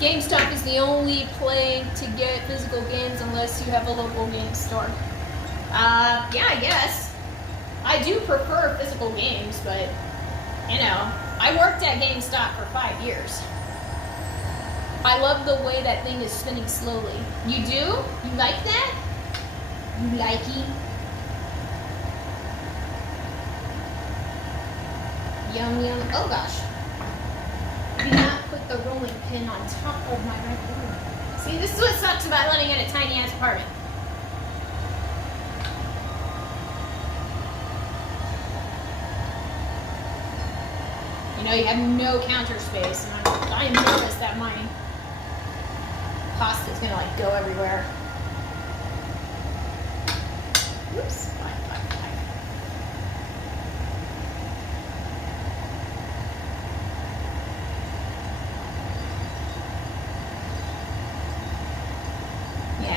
GameStop is the only place to get physical games unless you have a local game store. Yeah, I guess. I do prefer physical games, but, you know, I worked at GameStop for 5 years. I love the way that thing is spinning slowly. You do? You like that? You like it? Yum, yum. Oh, gosh. Do not put the rolling pin on top of my ravioli. See, this is what sucks about living in a tiny ass apartment. You know, you have no counter space, and I am nervous that my pasta is gonna like go everywhere. Oops.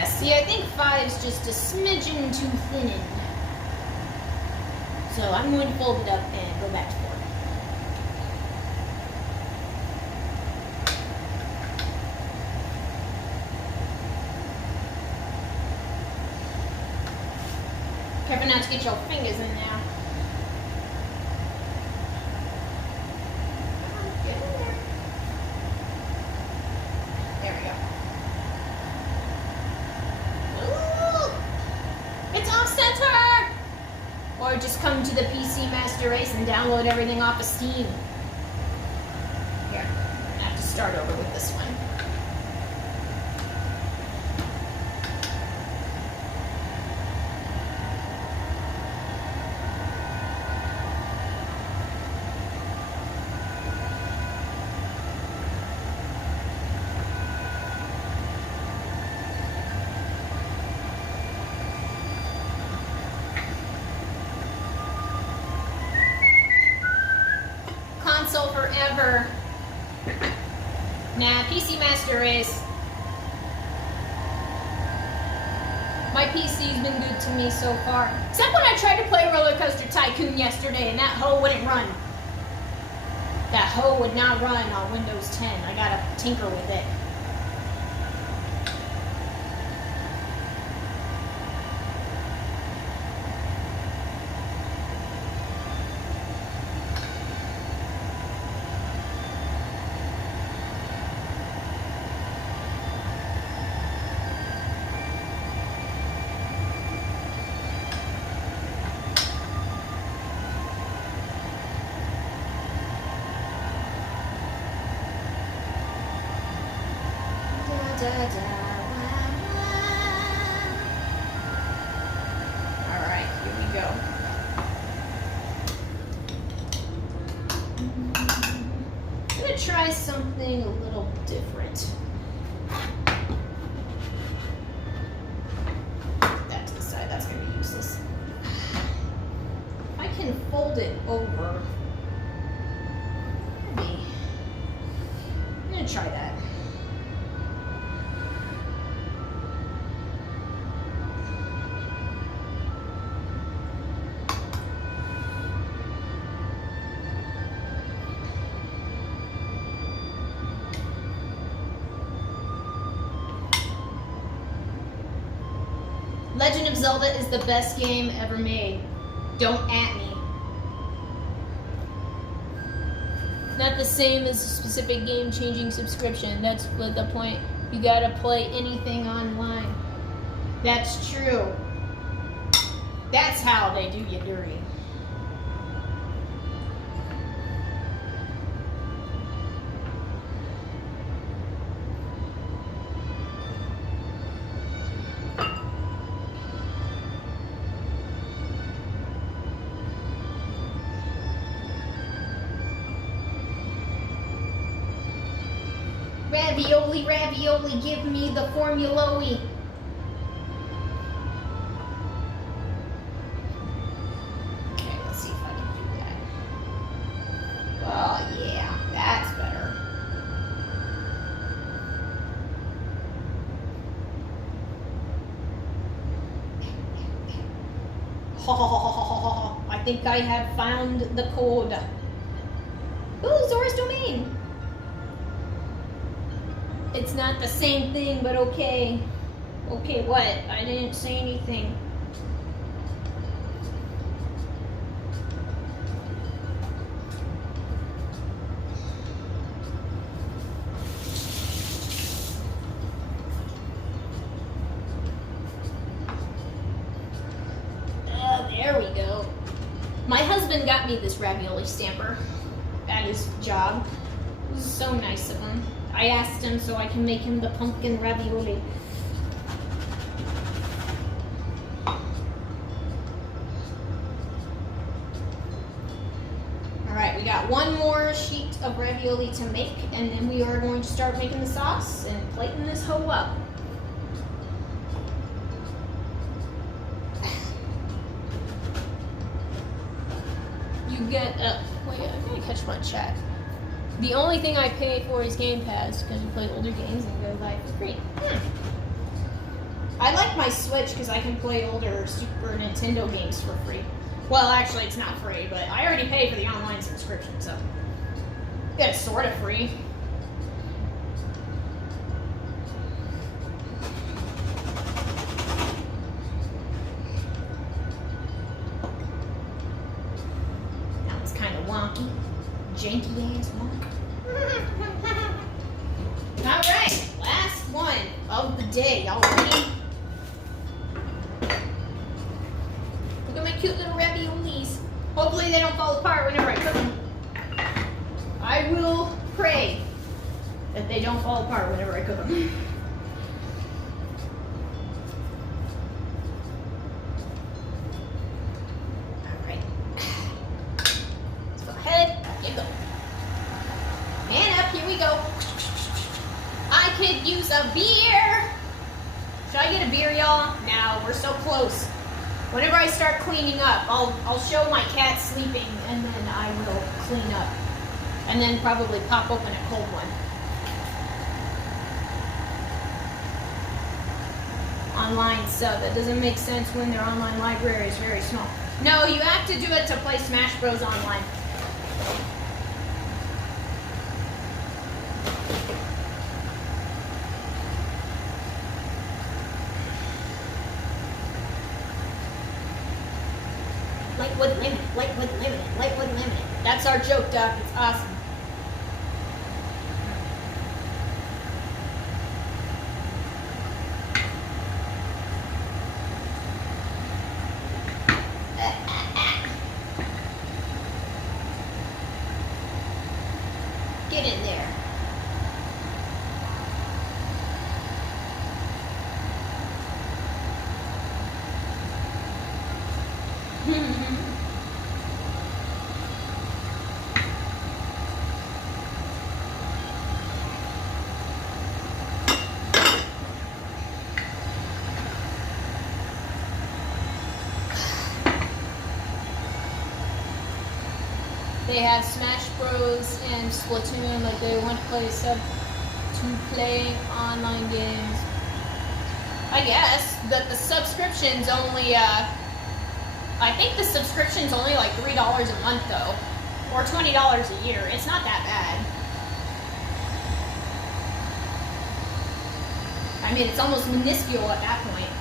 See, I think 5's just a smidgen too thin. So I'm going to fold it up and go back to work. Careful not to get your fingers in there. Come on, get in there. There we go. Ooh, it's off center! Or just come to the PC Master Race and download everything off of Steam. Here, I have to start over with this one. Console forever. Nah, PC Master Race. My PC's been good to me so far. Except when I tried to play Roller Coaster Tycoon yesterday and that hoe wouldn't run. That hoe would not run on Windows 10. I gotta tinker with it. Alright, here we go. I'm gonna try something a little different. That to the side, that's gonna be useless. I can fold it over. Maybe. I'm gonna try that. Legend of Zelda is the best game ever made. Don't at me. Not the same as a specific game-changing subscription. That's what the point. You gotta play anything online. That's true. That's how they do you dirty. Ravioli, ravioli, give me the formula-y. Okay, let's see if I can do that. Oh, yeah, that's better. I think I have found the code. Ooh, Zora's Domain. It's not the same thing, but okay. Okay, what? I didn't say anything. Oh, there we go. My husband got me this ravioli stamper at his job. It was so nice of him. I asked him so I can make him the pumpkin ravioli. Alright, we got one more sheet of ravioli to make, and then we are going to start making the sauce and plating this hoe up. You get, wait, I gotta catch my chat. The only thing I pay for is Game Pass, because you play older games and go buy it for free. I like my Switch because I can play older Super Nintendo games for free. Well, actually, it's not free, but I already paid for the online subscription, so it's sort of free. That was kind of wonky. Janky ass wonk. Alright, last one of the day. Y'all ready? Look at my cute little raviolis. Hopefully they don't fall apart whenever I cook them. I will pray that they don't fall apart whenever I cook them. Alright. Let's go ahead. Get going. Man up, here we go. I could use a beer. Should I get a beer, y'all? No, we're so close. Whenever I start cleaning up, I'll show my cat sleeping, and then I will clean up. And then probably pop open a cold one. Online sub. That doesn't make sense when their online library is very small. No, you have to do it to play Smash Bros. Online. Lightwood Limited, Lightwood Limited, Lightwood Limited. That's our joke, Duck. It's awesome. Get in there. They have Smash Bros. And Splatoon, like they want to play online games. I guess that the subscription's only, I think the subscription's only like $3 a month though, or $20 a year. It's not that bad. I mean, it's almost minuscule at that point.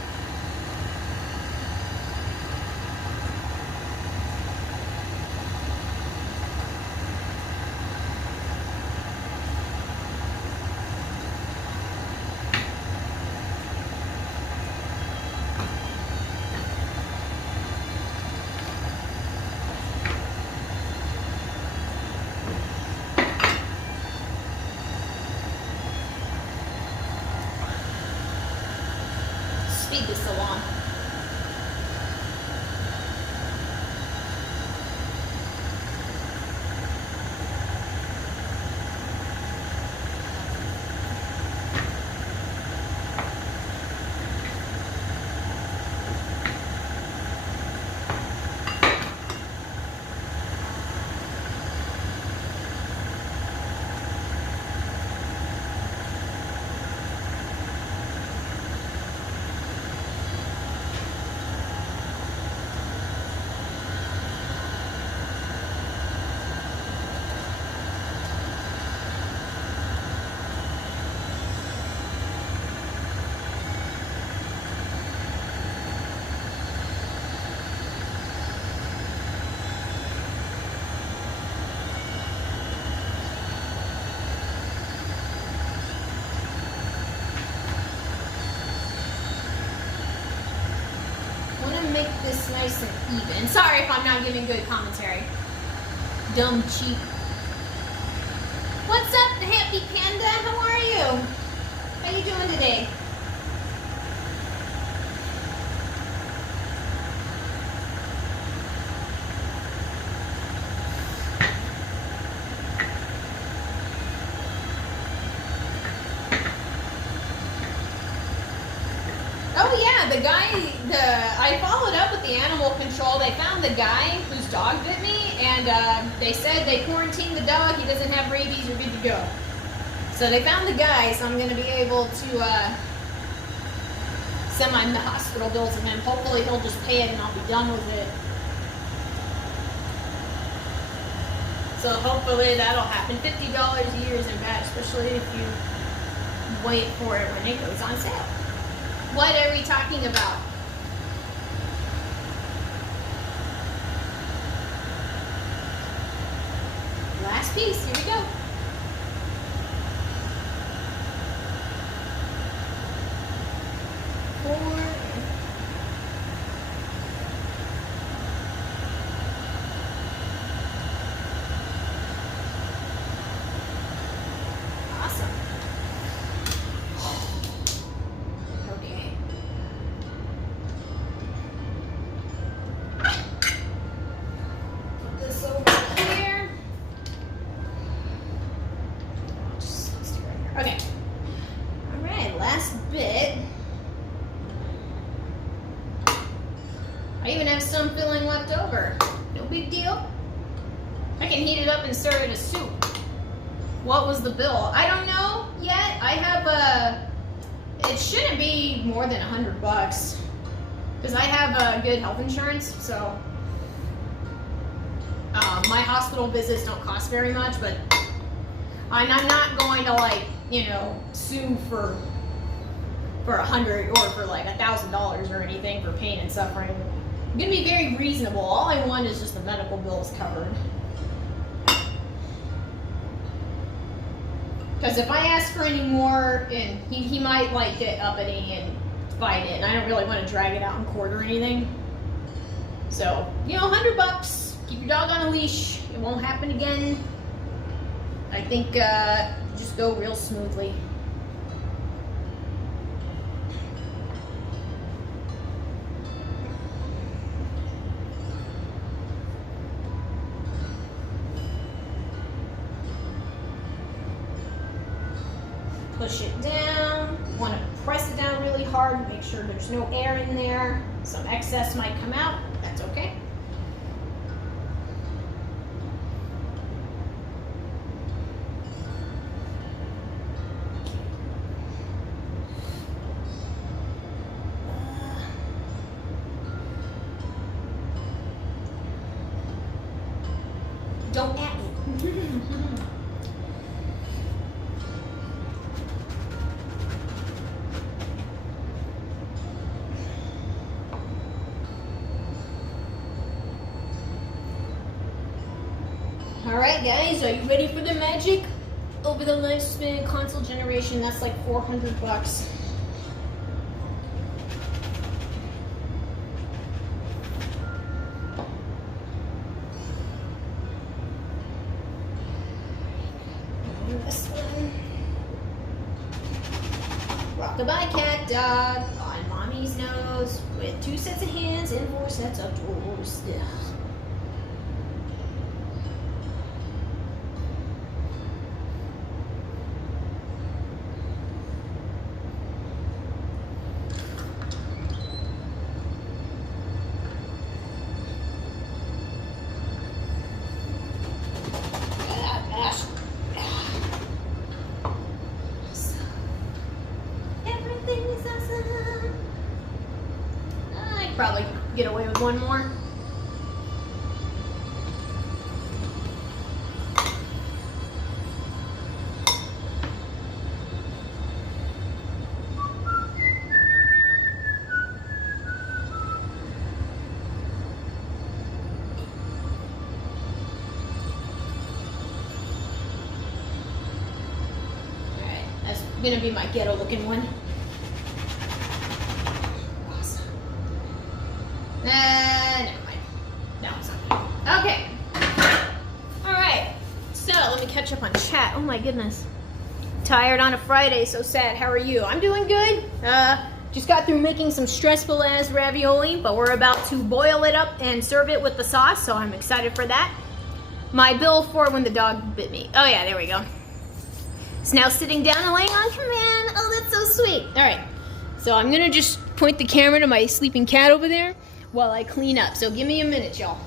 Speed this along. Make this nice and even. Sorry if I'm not giving good commentary. Dumb cheap. What's up, the happy panda? How are you? How you doing today? Oh yeah, the guy, I followed up with the animal control. They found the guy whose dog bit me, and they said they quarantined the dog. He doesn't have rabies. You're good to go. So they found the guy, so I'm going to be able to send my hospital bills to him. Hopefully he'll just pay it and I'll be done with it. So hopefully that'll happen. $50 a year isn't bad, especially if you wait for it when it goes on sale. What are we talking about? Last piece, here we go. Awesome. Okay. Put this over here. Just stick it right here. Okay. All right, last bit. I even have some filling left over. No big deal. I can heat it up and serve it as soup. What was the bill? I don't know yet. I have it shouldn't be more than $100 because I have good health insurance. So my hospital visits don't cost very much, but I'm not going to, like, you know, sue for $100 or for like $1,000 or anything for pain and suffering. I'm gonna be very reasonable. All I want is just the medical bills covered. Because if I ask for any more, and he might like get uppity and fight it, and I don't really want to drag it out in court or anything. So, you know, $100. Keep your dog on a leash. It won't happen again. I think just go real smoothly. Push it down. You want to press it down really hard. Make sure there's no air in there. Some excess might come out. That's okay. Don't at me. Alright guys, are you ready for the magic? Over the lifespan console generation, that's like $400. This one. Rockabye cat dog on mommy's nose with 2 sets of hands and 4 sets of toes. Ugh. Probably get away with one more. Alright, that's gonna be my ghetto looking one. Never mind. No, it's not. Okay. Alright. So, let me catch up on chat. Oh my goodness. Tired on a Friday, so sad. How are you? I'm doing good. Just got through making some stressful ass ravioli, but we're about to boil it up and serve it with the sauce, so I'm excited for that. My bill for when the dog bit me. Oh yeah, there we go. It's now sitting down and laying on command. Oh, that's so sweet. Alright. So I'm gonna just point the camera to my sleeping cat over there while I clean up. So give me a minute, y'all.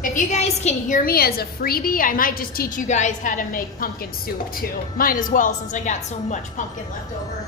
If you guys can hear me as a freebie, I might just teach you guys how to make pumpkin soup too. Might as well, since I got so much pumpkin left over.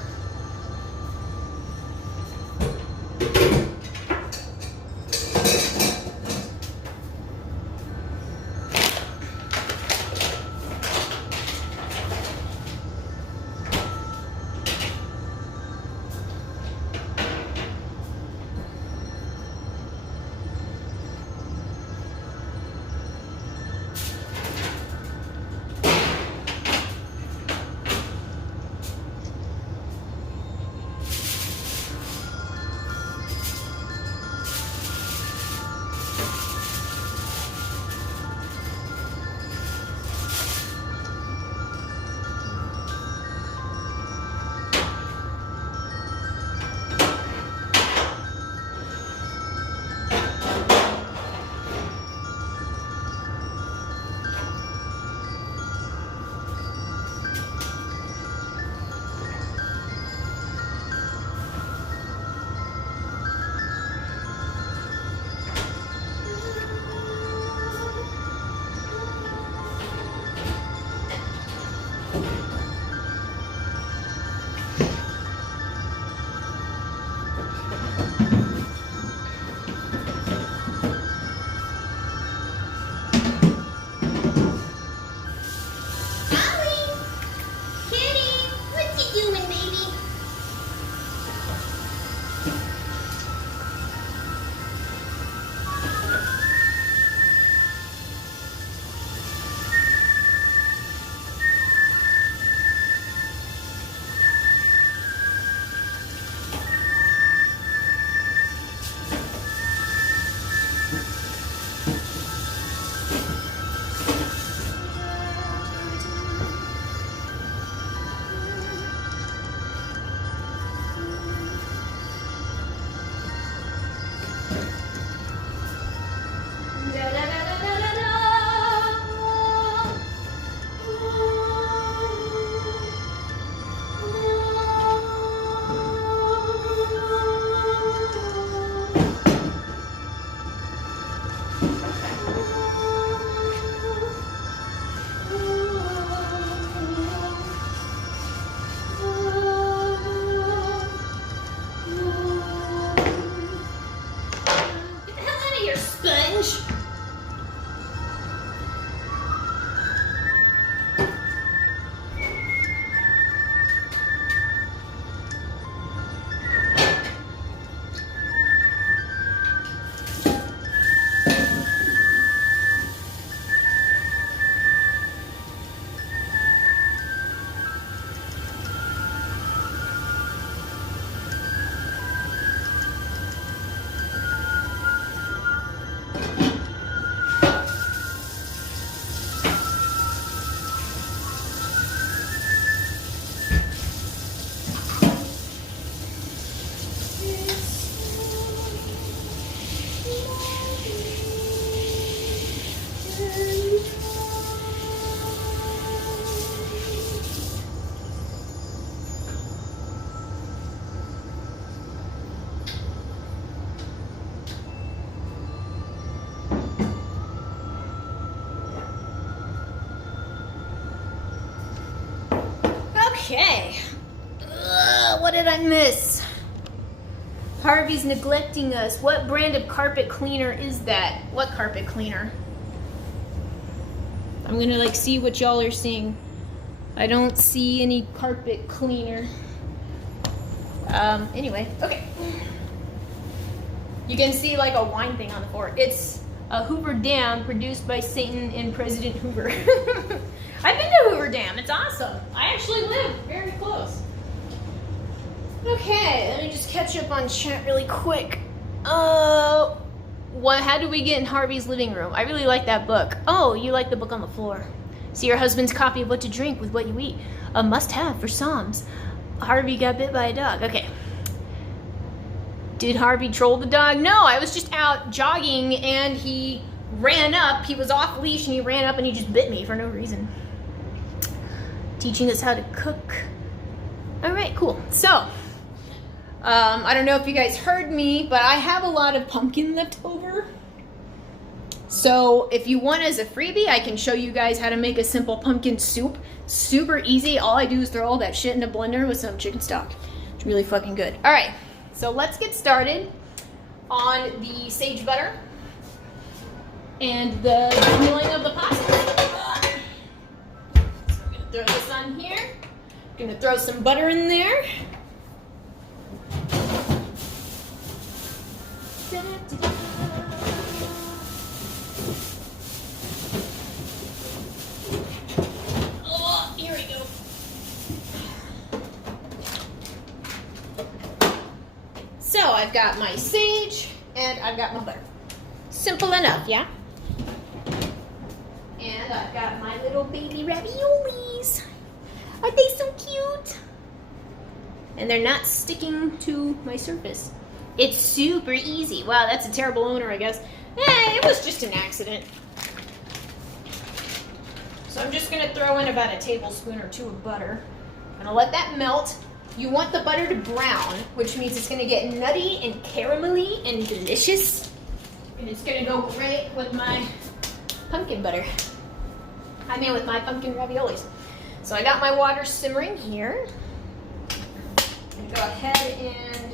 Okay. What did I miss? Harvey's neglecting us. What brand of carpet cleaner is that? What carpet cleaner? I'm gonna like see what y'all are seeing. I don't see any carpet cleaner. Anyway, okay. You can see like a wine thing on the floor. It's a Hoover Dam produced by Satan and President Hoover. I've been to Hoover Dam. It's awesome. catch up on chat really quick. How do we get in Harvey's living room? I really like that book. Oh, you like the book on the floor. See your husband's copy of What to Drink with What You Eat. A must-have for Psalms. Harvey got bit by a dog. Okay. Did Harvey troll the dog? No, I was just out jogging and he ran up. He was off leash and he ran up and he just bit me for no reason. Teaching us how to cook. All right, cool. So, I don't know if you guys heard me, but I have a lot of pumpkin left over. So if you want as a freebie, I can show you guys how to make a simple pumpkin soup. Super easy. All I do is throw all that shit in a blender with some chicken stock. It's really fucking good. All right, so let's get started on the sage butter and the grilling of the pasta. So I'm gonna throw this on here. I'm gonna throw some butter in there. Oh, here we go. So I've got my sage and I've got my butter. Simple enough, yeah? And I've got my little baby raviolis. Are they so cute? And they're not sticking to my surface. It's super easy. Wow, that's a terrible owner, I guess. It was just an accident. So I'm just gonna throw in about a tablespoon or two of butter. I'm gonna let that melt. You want the butter to brown, which means it's gonna get nutty and caramelly and delicious. And it's gonna go great with my pumpkin butter. I mean with my pumpkin raviolis. So I got my water simmering here. I'm gonna go ahead and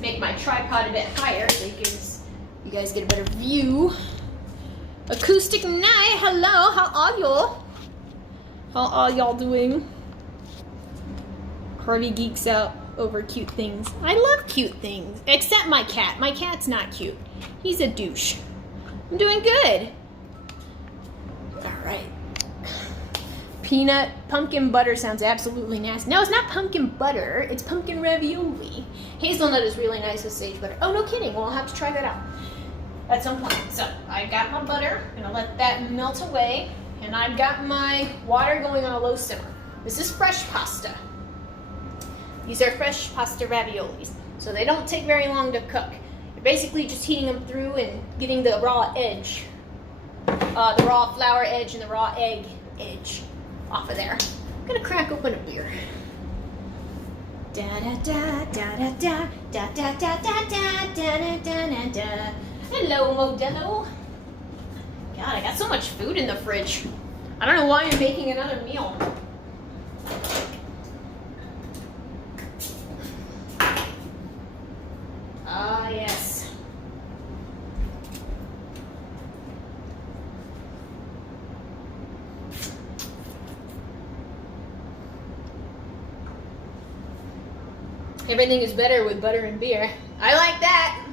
make my tripod a bit higher because you guys get a better view. Acoustic night, hello, how are y'all? How are y'all doing? Harvey geeks out over cute things. I love cute things, except my cat. My cat's not cute. He's a douche. I'm doing good. All right. Peanut pumpkin butter sounds absolutely nasty. No, it's not pumpkin butter. It's pumpkin ravioli. Hazelnut is really nice with sage butter. Oh, no kidding. Well, I'll have to try that out at some point. So I got my butter. I'm gonna let that melt away. And I've got my water going on a low simmer. This is fresh pasta. These are fresh pasta raviolis. So they don't take very long to cook. You're basically just heating them through and getting the raw edge. The raw flour edge and the raw egg edge off of there. I'm gonna crack open a beer. Da da da da da da da da da da da da da da. Hello, Modelo. God, I got so much food in the fridge. I don't know why I'm making another meal. Ah, yes. Everything is better with butter and beer. I like that.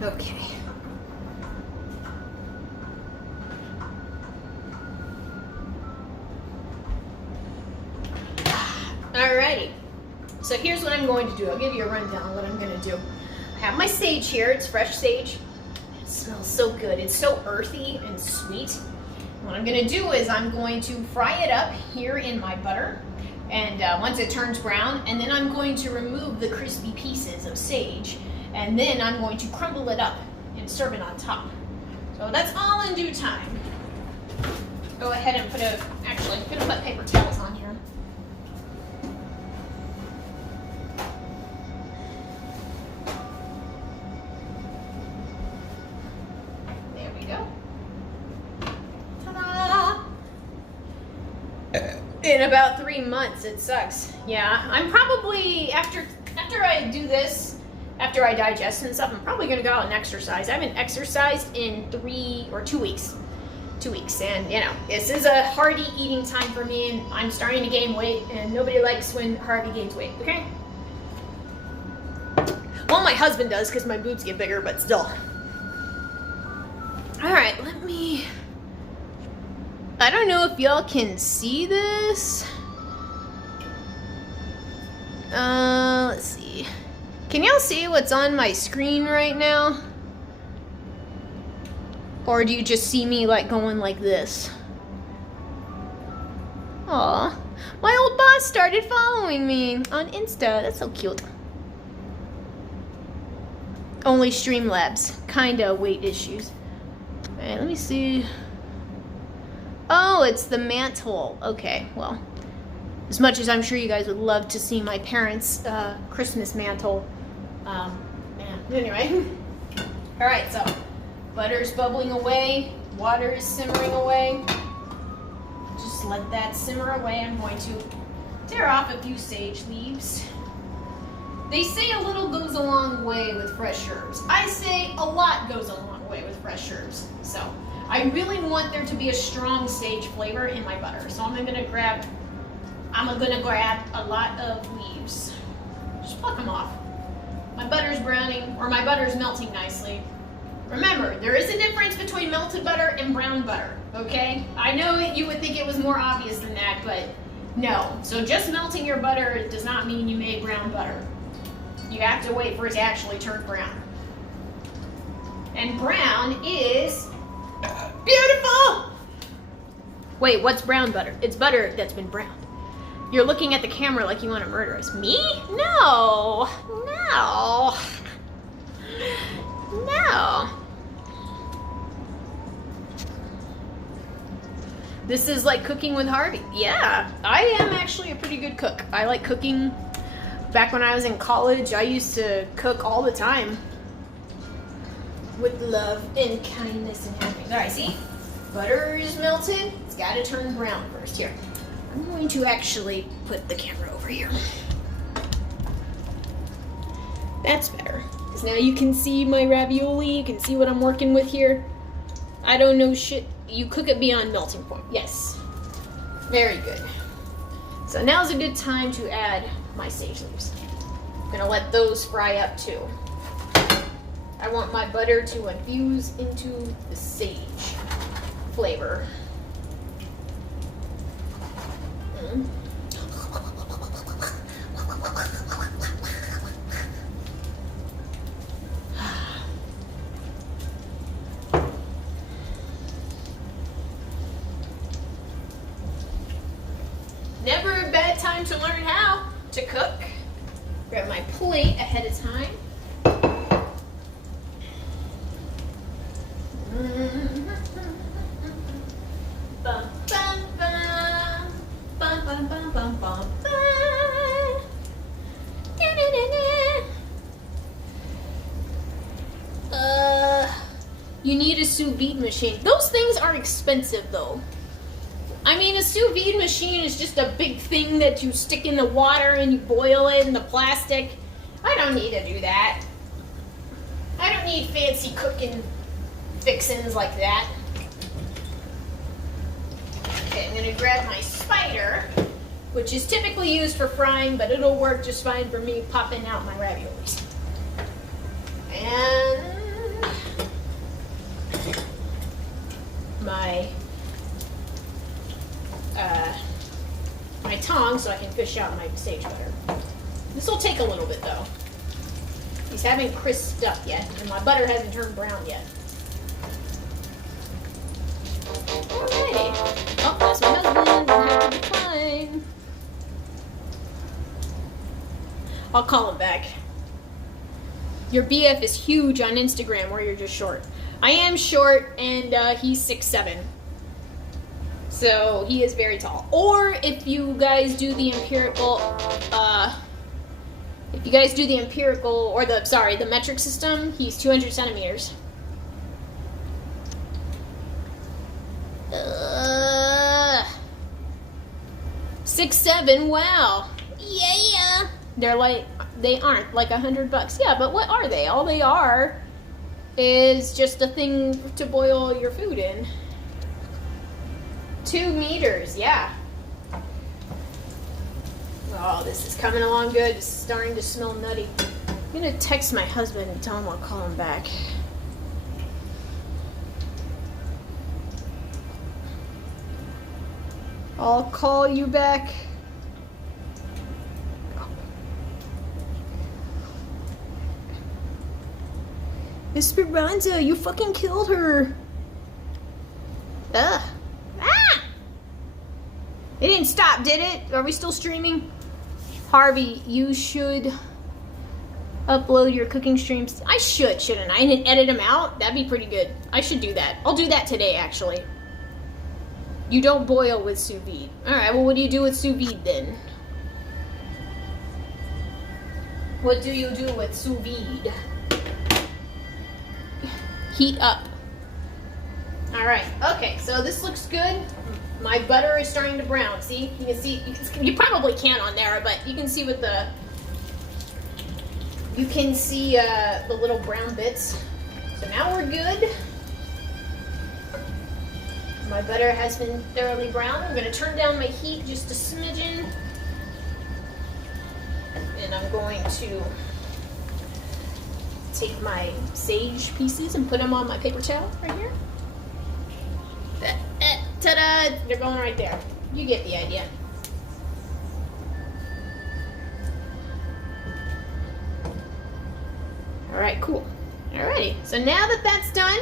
Okay. Alrighty. So here's what I'm going to do. I'll give you a rundown on what I'm going to do. I have my sage here. It's fresh sage. It smells so good. It's so earthy and sweet. What I'm going to do is I'm going to fry it up here in my butter, and once it turns brown, and then I'm going to remove the crispy pieces of sage, and then I'm going to crumble it up and serve it on top. So that's all in due time. Go ahead and actually, I'm going to put paper towels on here. There we go. In about 3 months, it sucks. Yeah, I'm probably, after I do this, after I digest and stuff, I'm probably gonna go out and exercise. I haven't exercised in 2 weeks. 2 weeks, and you know, this is a hearty eating time for me, and I'm starting to gain weight, and nobody likes when Harvey gains weight, okay? Well, my husband does, because my boobs get bigger, but still. All right, I don't know if y'all can see this. Let's see. Can y'all see what's on my screen right now? Or do you just see me like going like this? Aw, my old boss started following me on Insta. That's so cute. Only Streamlabs. Kinda weight issues. Alright, let me see. Oh, it's the mantle. Okay, well. As much as I'm sure you guys would love to see my parents' Christmas mantle. Anyway. Alright, so butter's bubbling away. Water is simmering away. Just let that simmer away. I'm going to tear off a few sage leaves. They say a little goes a long way with fresh herbs. I say a lot goes a long way with fresh herbs. So I really want there to be a strong sage flavor in my butter. So I'm gonna grab a lot of leaves. Just pluck them off. My butter's browning, or my butter's melting nicely. Remember, there is a difference between melted butter and brown butter, okay? I know you would think it was more obvious than that, but no. So just melting your butter does not mean you made brown butter. You have to wait for it to actually turn brown. And brown is beautiful! Wait, what's brown butter? It's butter that's been browned. You're looking at the camera like you want to murder us. Me? No. No. No. This is like cooking with Harvey. Yeah, I am actually a pretty good cook. I like cooking. Back when I was in college, I used to cook all the time. With love and kindness and happiness. Alright, see? Butter is melted. It's got to turn brown first. Here. I'm going to actually put the camera over here. That's better. Because now you can see my ravioli. You can see what I'm working with here. I don't know shit. You cook it beyond melting point. Yes. Very good. So now's a good time to add my sage leaves. I'm gonna let those fry up too. I want my butter to infuse into the sage flavor. Never a bad time to learn how to cook. Grab my plate ahead of time. Bum, bum, bum. Bum, bum, bum, bum, bum, bum. You need a sous vide machine. Those things are expensive though. I mean, a sous vide machine is just a big thing that you stick in the water and you boil it in the plastic. I don't need to do that. I don't need fancy cooking fixins like that. Okay, I'm gonna grab my spider, which is typically used for frying, but it'll work just fine for me popping out my raviolis. And my tongs so I can fish out my sage butter. This will take a little bit though. These haven't crisped up yet, and my butter hasn't turned brown yet. Alrighty. Oh, that's my husband. Don't have to decline. I'll call him back. Your BF is huge on Instagram, or you're just short. I am short, and he's 6'7". So he is very tall. Or if you guys do the empirical, the metric system, he's 200 centimeters. 6'7", wow. Yeah. They aren't like $100. Yeah, but what are they? All they are is just a thing to boil your food in. 2 meters, yeah. Oh, this is coming along good. It's starting to smell nutty. I'm gonna text my husband and tell him I'll call him back. I'll call you back. Esperanza, you fucking killed her. Ugh. Ah! It didn't stop, did it? Are we still streaming? Harvey, you should upload your cooking streams. I should, shouldn't I? And edit them out? That'd be pretty good. I should do that. I'll do that today, actually. You don't boil with sous vide. Alright, well, what do you do with sous vide, then? What do you do with sous vide? Heat up. Alright, okay, so this looks good. My butter is starting to brown. See? You can see, you probably can't on there, but you can see with the, you can see the little brown bits. So now we're good. My butter has been thoroughly browned. I'm going to turn down my heat just a smidgen. And I'm going to take my sage pieces and put them on my paper towel right here. Ta-da! They're going right there. You get the idea. Alright, cool. Alrighty, so now that that's done,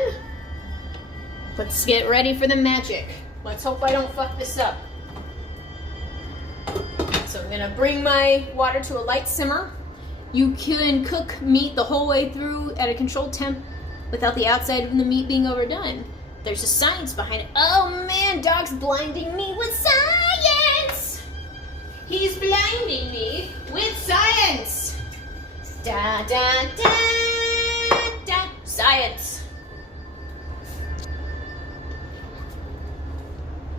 let's get ready for the magic. Let's hope I don't fuck this up. So I'm gonna bring my water to a light simmer. You can cook meat the whole way through at a controlled temp without the outside of the meat being overdone. There's a science behind it. Oh man, Dog's blinding me with science! He's blinding me with science! Da da da da. Science.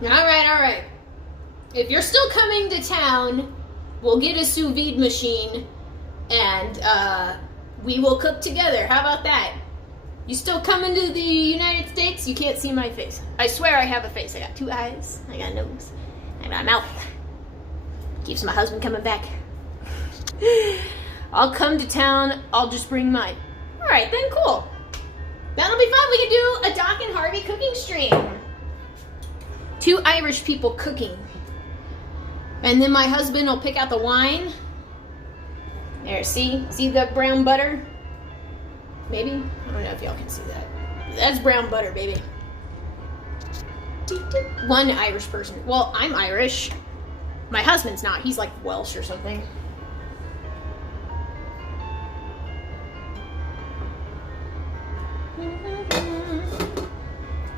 Alright. If you're still coming to town, we'll get a sous vide machine and we will cook together. How about that? You still coming to the United States? You can't see my face. I swear I have a face. I got 2 eyes. I got a nose. I got a mouth. Keeps my husband coming back. I'll come to town. I'll just bring mine. Alright, then cool. That'll be fun. We can do a Doc and Harvey cooking stream. 2 Irish people cooking. And then my husband will pick out the wine. There, see? See the brown butter? Maybe? I don't know if y'all can see that. That's brown butter, baby. 1 Irish person. Well, I'm Irish. My husband's not. He's like Welsh or something.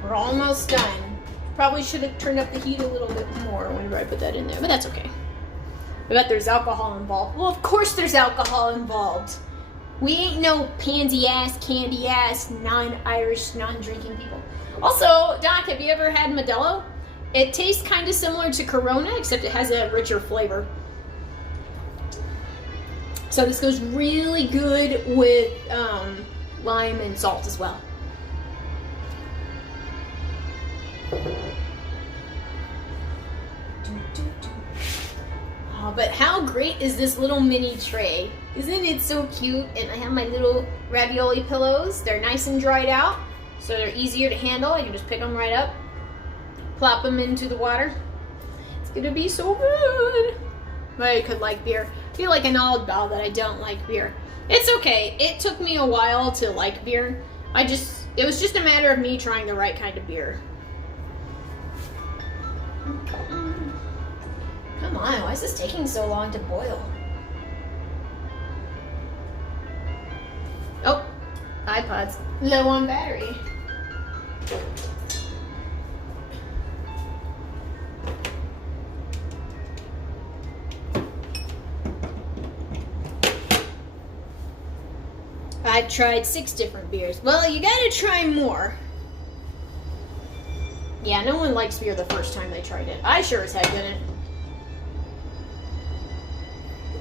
We're almost done. Probably should have turned up the heat a little bit more whenever I put that in there, but that's okay. I bet there's alcohol involved. Well, of course there's alcohol involved. We ain't no pansy-ass, candy-ass, non-Irish, non-drinking people. Also, Doc, have you ever had Modelo? It tastes kind of similar to Corona, except it has a richer flavor. So this goes really good with lime and salt as well. Oh, but how great is this little mini tray? Isn't it so cute? And I have my little ravioli pillows. They're nice and dried out, so they're easier to handle. I can just pick them right up, plop them into the water. It's gonna be so good. I could like beer. I feel like an oddball that I don't like beer. It's okay. It took me a while to like beer. It was just a matter of me trying the right kind of beer. Come on, why is this taking so long to boil? Oh, iPod's low on battery. I tried 6 different beers. Well, you gotta try more. Yeah, no one likes beer the first time they tried it. I sure as heck didn't.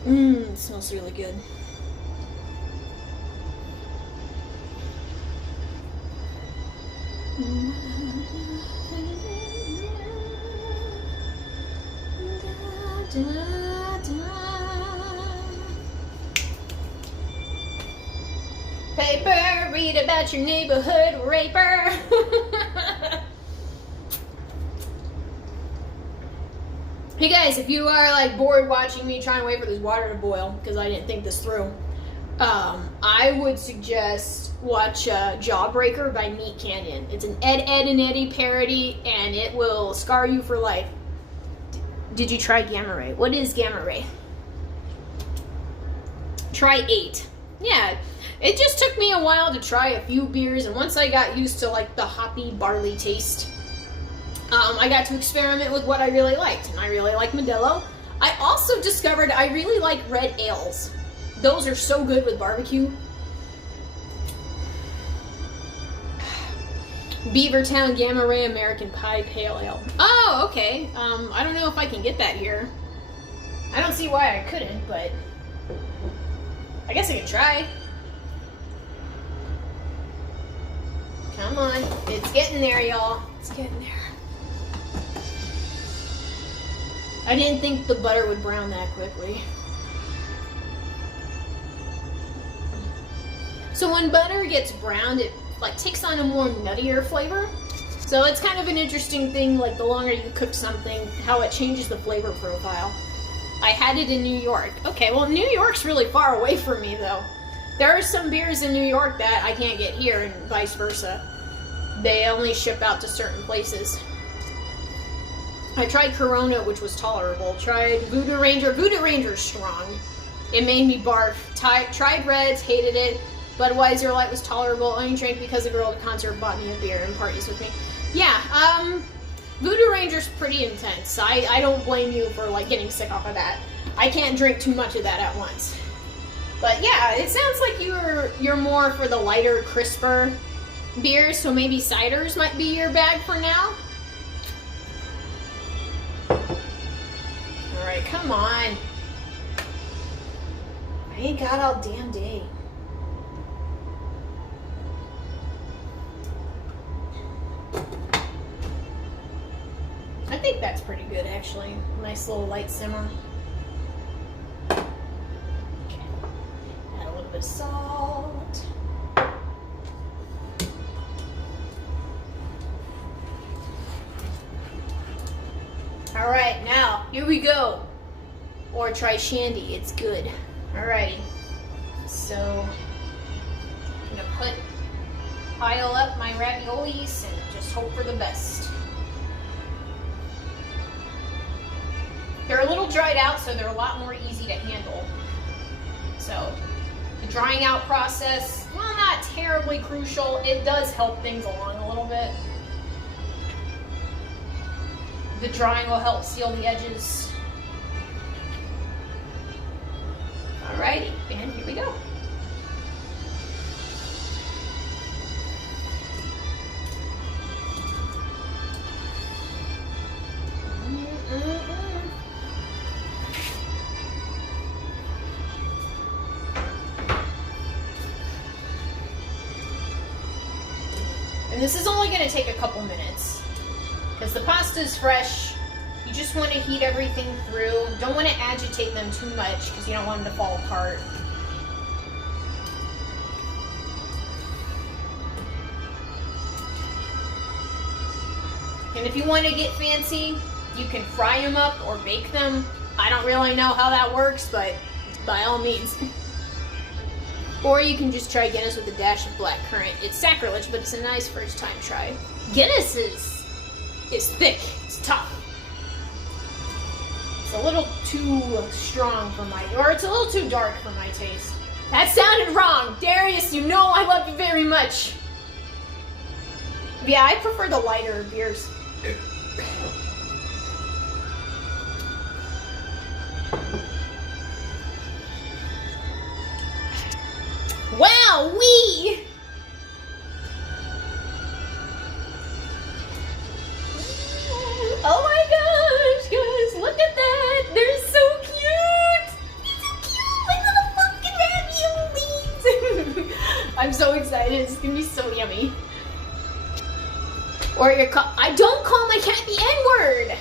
It smells really good. Paper, read about your neighborhood raper. Hey guys, if you are like bored watching me trying to wait for this water to boil because I didn't think this through, I would suggest watch Jawbreaker by Meat Canyon. It's an Ed, Edd n Eddy parody, and it will scar you for life. Did you try Gamma Ray? What is Gamma Ray? Try 8. Yeah, it just took me a while to try a few beers, and once I got used to like the hoppy barley taste, I got to experiment with what I really liked, and I really like Modelo. I also discovered I really like red ales. Those are so good with barbecue. Beavertown Gamma Ray American Pie Pale Ale. Oh, okay. I don't know if I can get that here. I don't see why I couldn't, but I guess I can try. Come on. It's getting there, y'all. It's getting there. I didn't think the butter would brown that quickly. So when butter gets browned, it like takes on a more nuttier flavor. So it's kind of an interesting thing, like the longer you cook something, how it changes the flavor profile. I had it in New York. Okay, well New York's really far away from me though. There are some beers in New York that I can't get here and vice versa. They only ship out to certain places. I tried Corona, which was tolerable. Tried Voodoo Ranger. Voodoo Ranger's strong. It made me barf. Tried Reds, hated it. Budweiser Light was tolerable. Only drank because a girl at a concert bought me a beer and parties with me. Yeah, Voodoo Ranger's pretty intense. I don't blame you for like getting sick off of that. I can't drink too much of that at once. But yeah, it sounds like you're more for the lighter, crisper beers, so maybe ciders might be your bag for now. Alright, come on. I ain't got all damn day. I think that's pretty good, actually. Nice little light simmer. Okay. Add a little bit of salt. Alright, now, here we go. Or try shandy, it's good. Alrighty. So, I'm gonna pile up my raviolis and just hope for the best. They're a little dried out, so they're a lot more easy to handle. So, the drying out process, well, not terribly crucial. It does help things along a little bit. The drying will help seal the edges. Alrighty, and here we go. And this is only going to take a couple minutes. Because the pasta is fresh, you just want to heat everything through. Don't want to agitate them too much because you don't want them to fall apart. And if you want to get fancy, you can fry them up or bake them. I don't really know how that works, but by all means. Or you can just try Guinness with a dash of blackcurrant. It's sacrilege, but it's a nice first time try. Guinness is thick, it's tough. It's a little too strong for it's a little too dark for my taste. That sounded wrong. Darius, you know I love you very much. Yeah, I prefer the lighter beers. Wow, wee! Oh my gosh, guys, look at that! They're so cute! They're so cute! Like little fucking raviolis! I'm so excited, it's gonna be so yummy. Or I don't call my cat the N-word!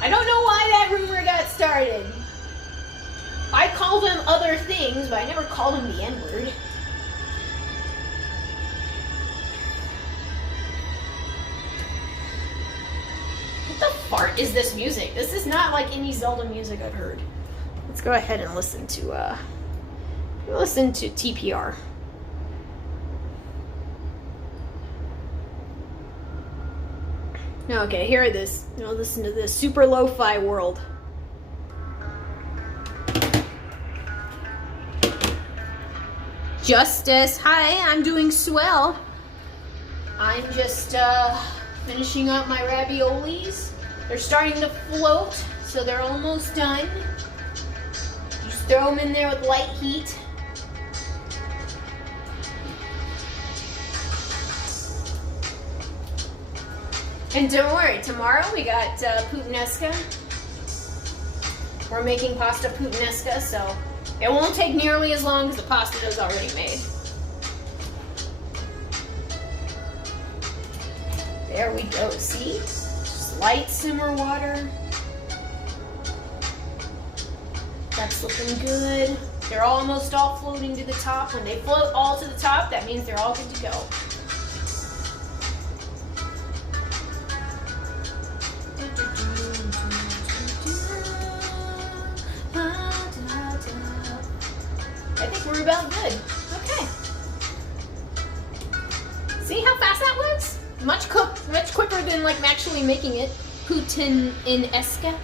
I don't know why that rumor got started. I call them other things, but I never called him the N-word. What the fart is this music? This is not like any Zelda music I've heard. Let's go ahead and listen to TPR. Okay, here it is. Now listen to this super lo-fi world. Justice, hi, I'm doing swell. I'm just finishing up my raviolis. They're starting to float, so they're almost done. Just throw them in there with light heat. And don't worry, tomorrow we got Puttanesca. We're making pasta Puttanesca, so it won't take nearly as long as the pasta is already made. There we go, see? Just light simmer water. That's looking good. They're almost all floating to the top. When they float all to the top, that means they're all good to go. I think we're about good. Okay. See how fast that was? Much quicker than like actually making it. Puttanesca.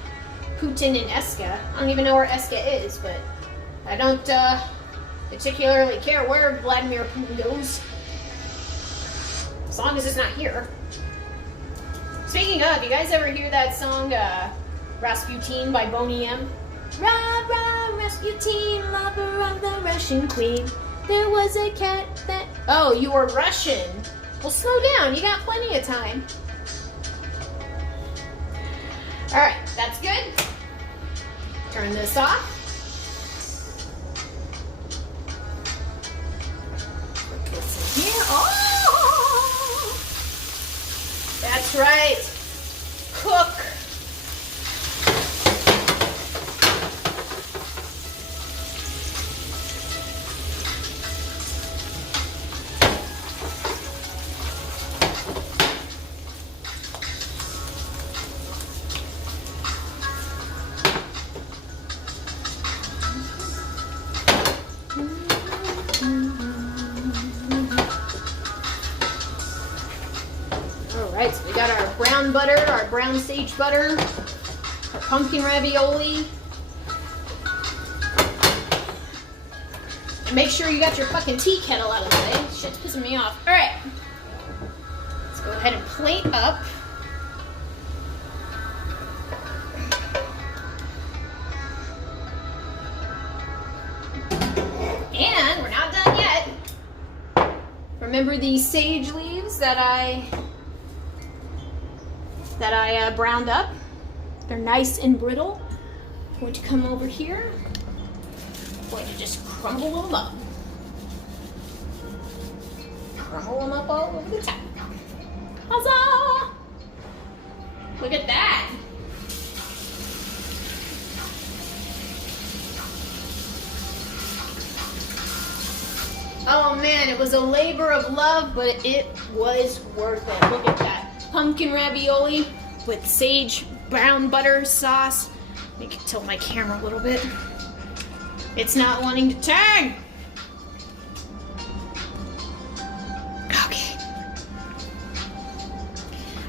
Puttanesca. I don't even know where Esca is, but I don't particularly care where Vladimir Putin goes. As long as it's not here. Speaking of, you guys ever hear that song Rasputin by Boney M? Rah, rah, Rasputin, lover of the Russian queen. There was a cat that... Oh, you were Russian. Well, slow down. You got plenty of time. Alright, that's good. Turn this off. Put this in here. Oh! That's right. Cook. Alright, so we got our brown butter, our brown sage butter, our pumpkin ravioli. And make sure you got your fucking tea kettle out of the way. Shit's pissing me off. Alright. Let's go ahead and plate up. And we're not done yet. Remember these sage leaves that I browned up? They're nice and brittle. I'm going to come over here. I'm going to just crumble them up. Crumble them up all over the top. Huzzah! Look at that. Oh man, it was a labor of love, but it was worth it. Look at that. Pumpkin ravioli with sage brown butter sauce. Let me tilt my camera a little bit. It's not wanting to turn. Okay.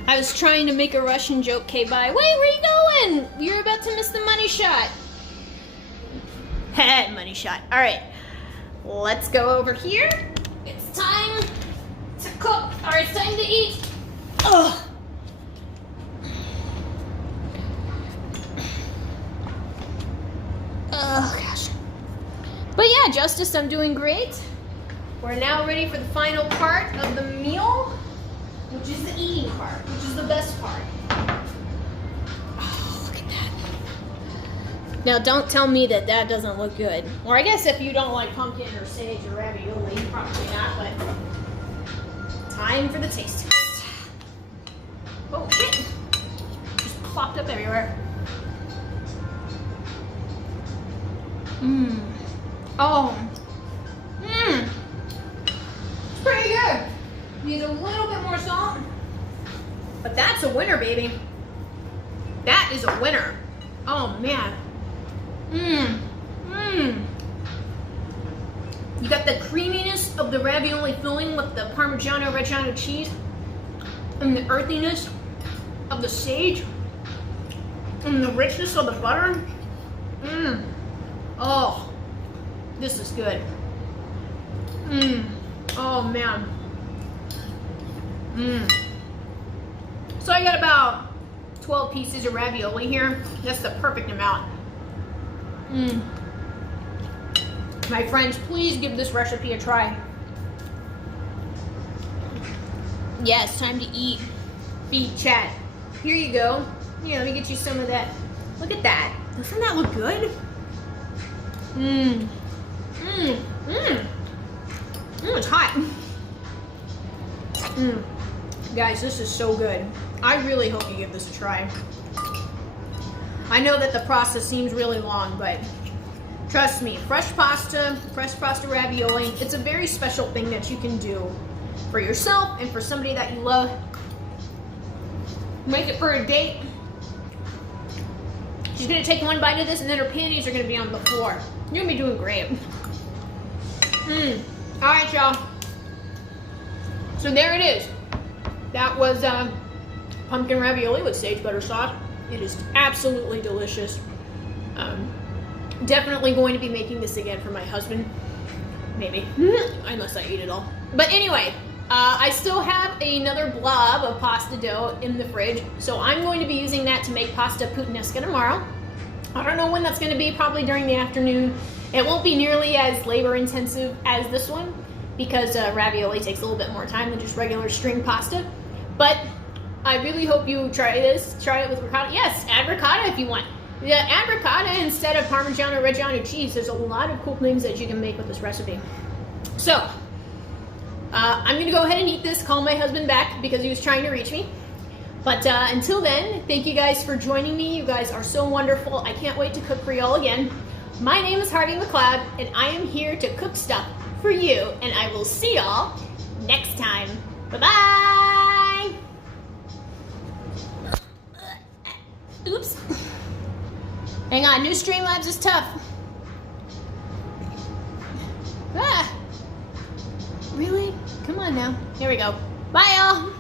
I was trying to make a Russian joke. Okay, bye. Wait, where are you going? You're about to miss the money shot. Heh, money shot. All right. Let's go over here. It's time to cook, or it's time to eat. Ugh. Oh gosh. But yeah, Justice, I'm doing great. We're now ready for the final part of the meal, which is the eating part, which is the best part. Oh, look at that. Now, don't tell me that that doesn't look good. Or I guess if you don't like pumpkin or sage or ravioli, probably not, but time for the taste test. Oh, shit. Just plopped up everywhere. Mmm. Oh. Mmm. It's pretty good. Needs a little bit more salt. But that's a winner, baby. That is a winner. Oh, man. Mmm. Mmm. You got the creaminess of the ravioli filling with the Parmigiano Reggiano cheese and the earthiness of the sage and the richness of the butter. Oh, this is good. Oh man. So I got about 12 pieces of ravioli here. That's the perfect amount. My friends, please give this recipe a try. Yes, time to eat. Feed chat. Here you go. Here, let me get you some of that. Look at that. Doesn't that look good? It's hot. Guys, this is so good. I really hope you give this a try. I know that the process seems really long, but trust me, fresh pasta ravioli, it's a very special thing that you can do for yourself and for somebody that you love. Make it for a date. She's gonna take one bite of this and then her panties are gonna be on the floor. You're gonna be doing great. All right, y'all. So there it is. That was pumpkin ravioli with sage butter sauce. It is absolutely delicious. Definitely going to be making this again for my husband. Maybe, unless I eat it all. But anyway, I still have another blob of pasta dough in the fridge, so I'm going to be using that to make pasta puttanesca tomorrow. I don't know when that's going to be, probably during the afternoon. It won't be nearly as labor intensive as this one because ravioli takes a little bit more time than just regular string pasta. But I really hope you try this. Try it with ricotta. Yes, add ricotta if you want. Yeah, add ricotta instead of Parmesan or Reggiano cheese. There's a lot of cool things that you can make with this recipe. So, I'm going to go ahead and eat this, call my husband back because he was trying to reach me. But until then, thank you guys for joining me. You guys are so wonderful. I can't wait to cook for y'all again. My name is Harvey McLeod, and I am here to cook stuff for you. And I will see y'all next time. Bye-bye! Oops. Hang on, new Streamlabs is tough. Really? Come on now. Here we go. Bye, y'all.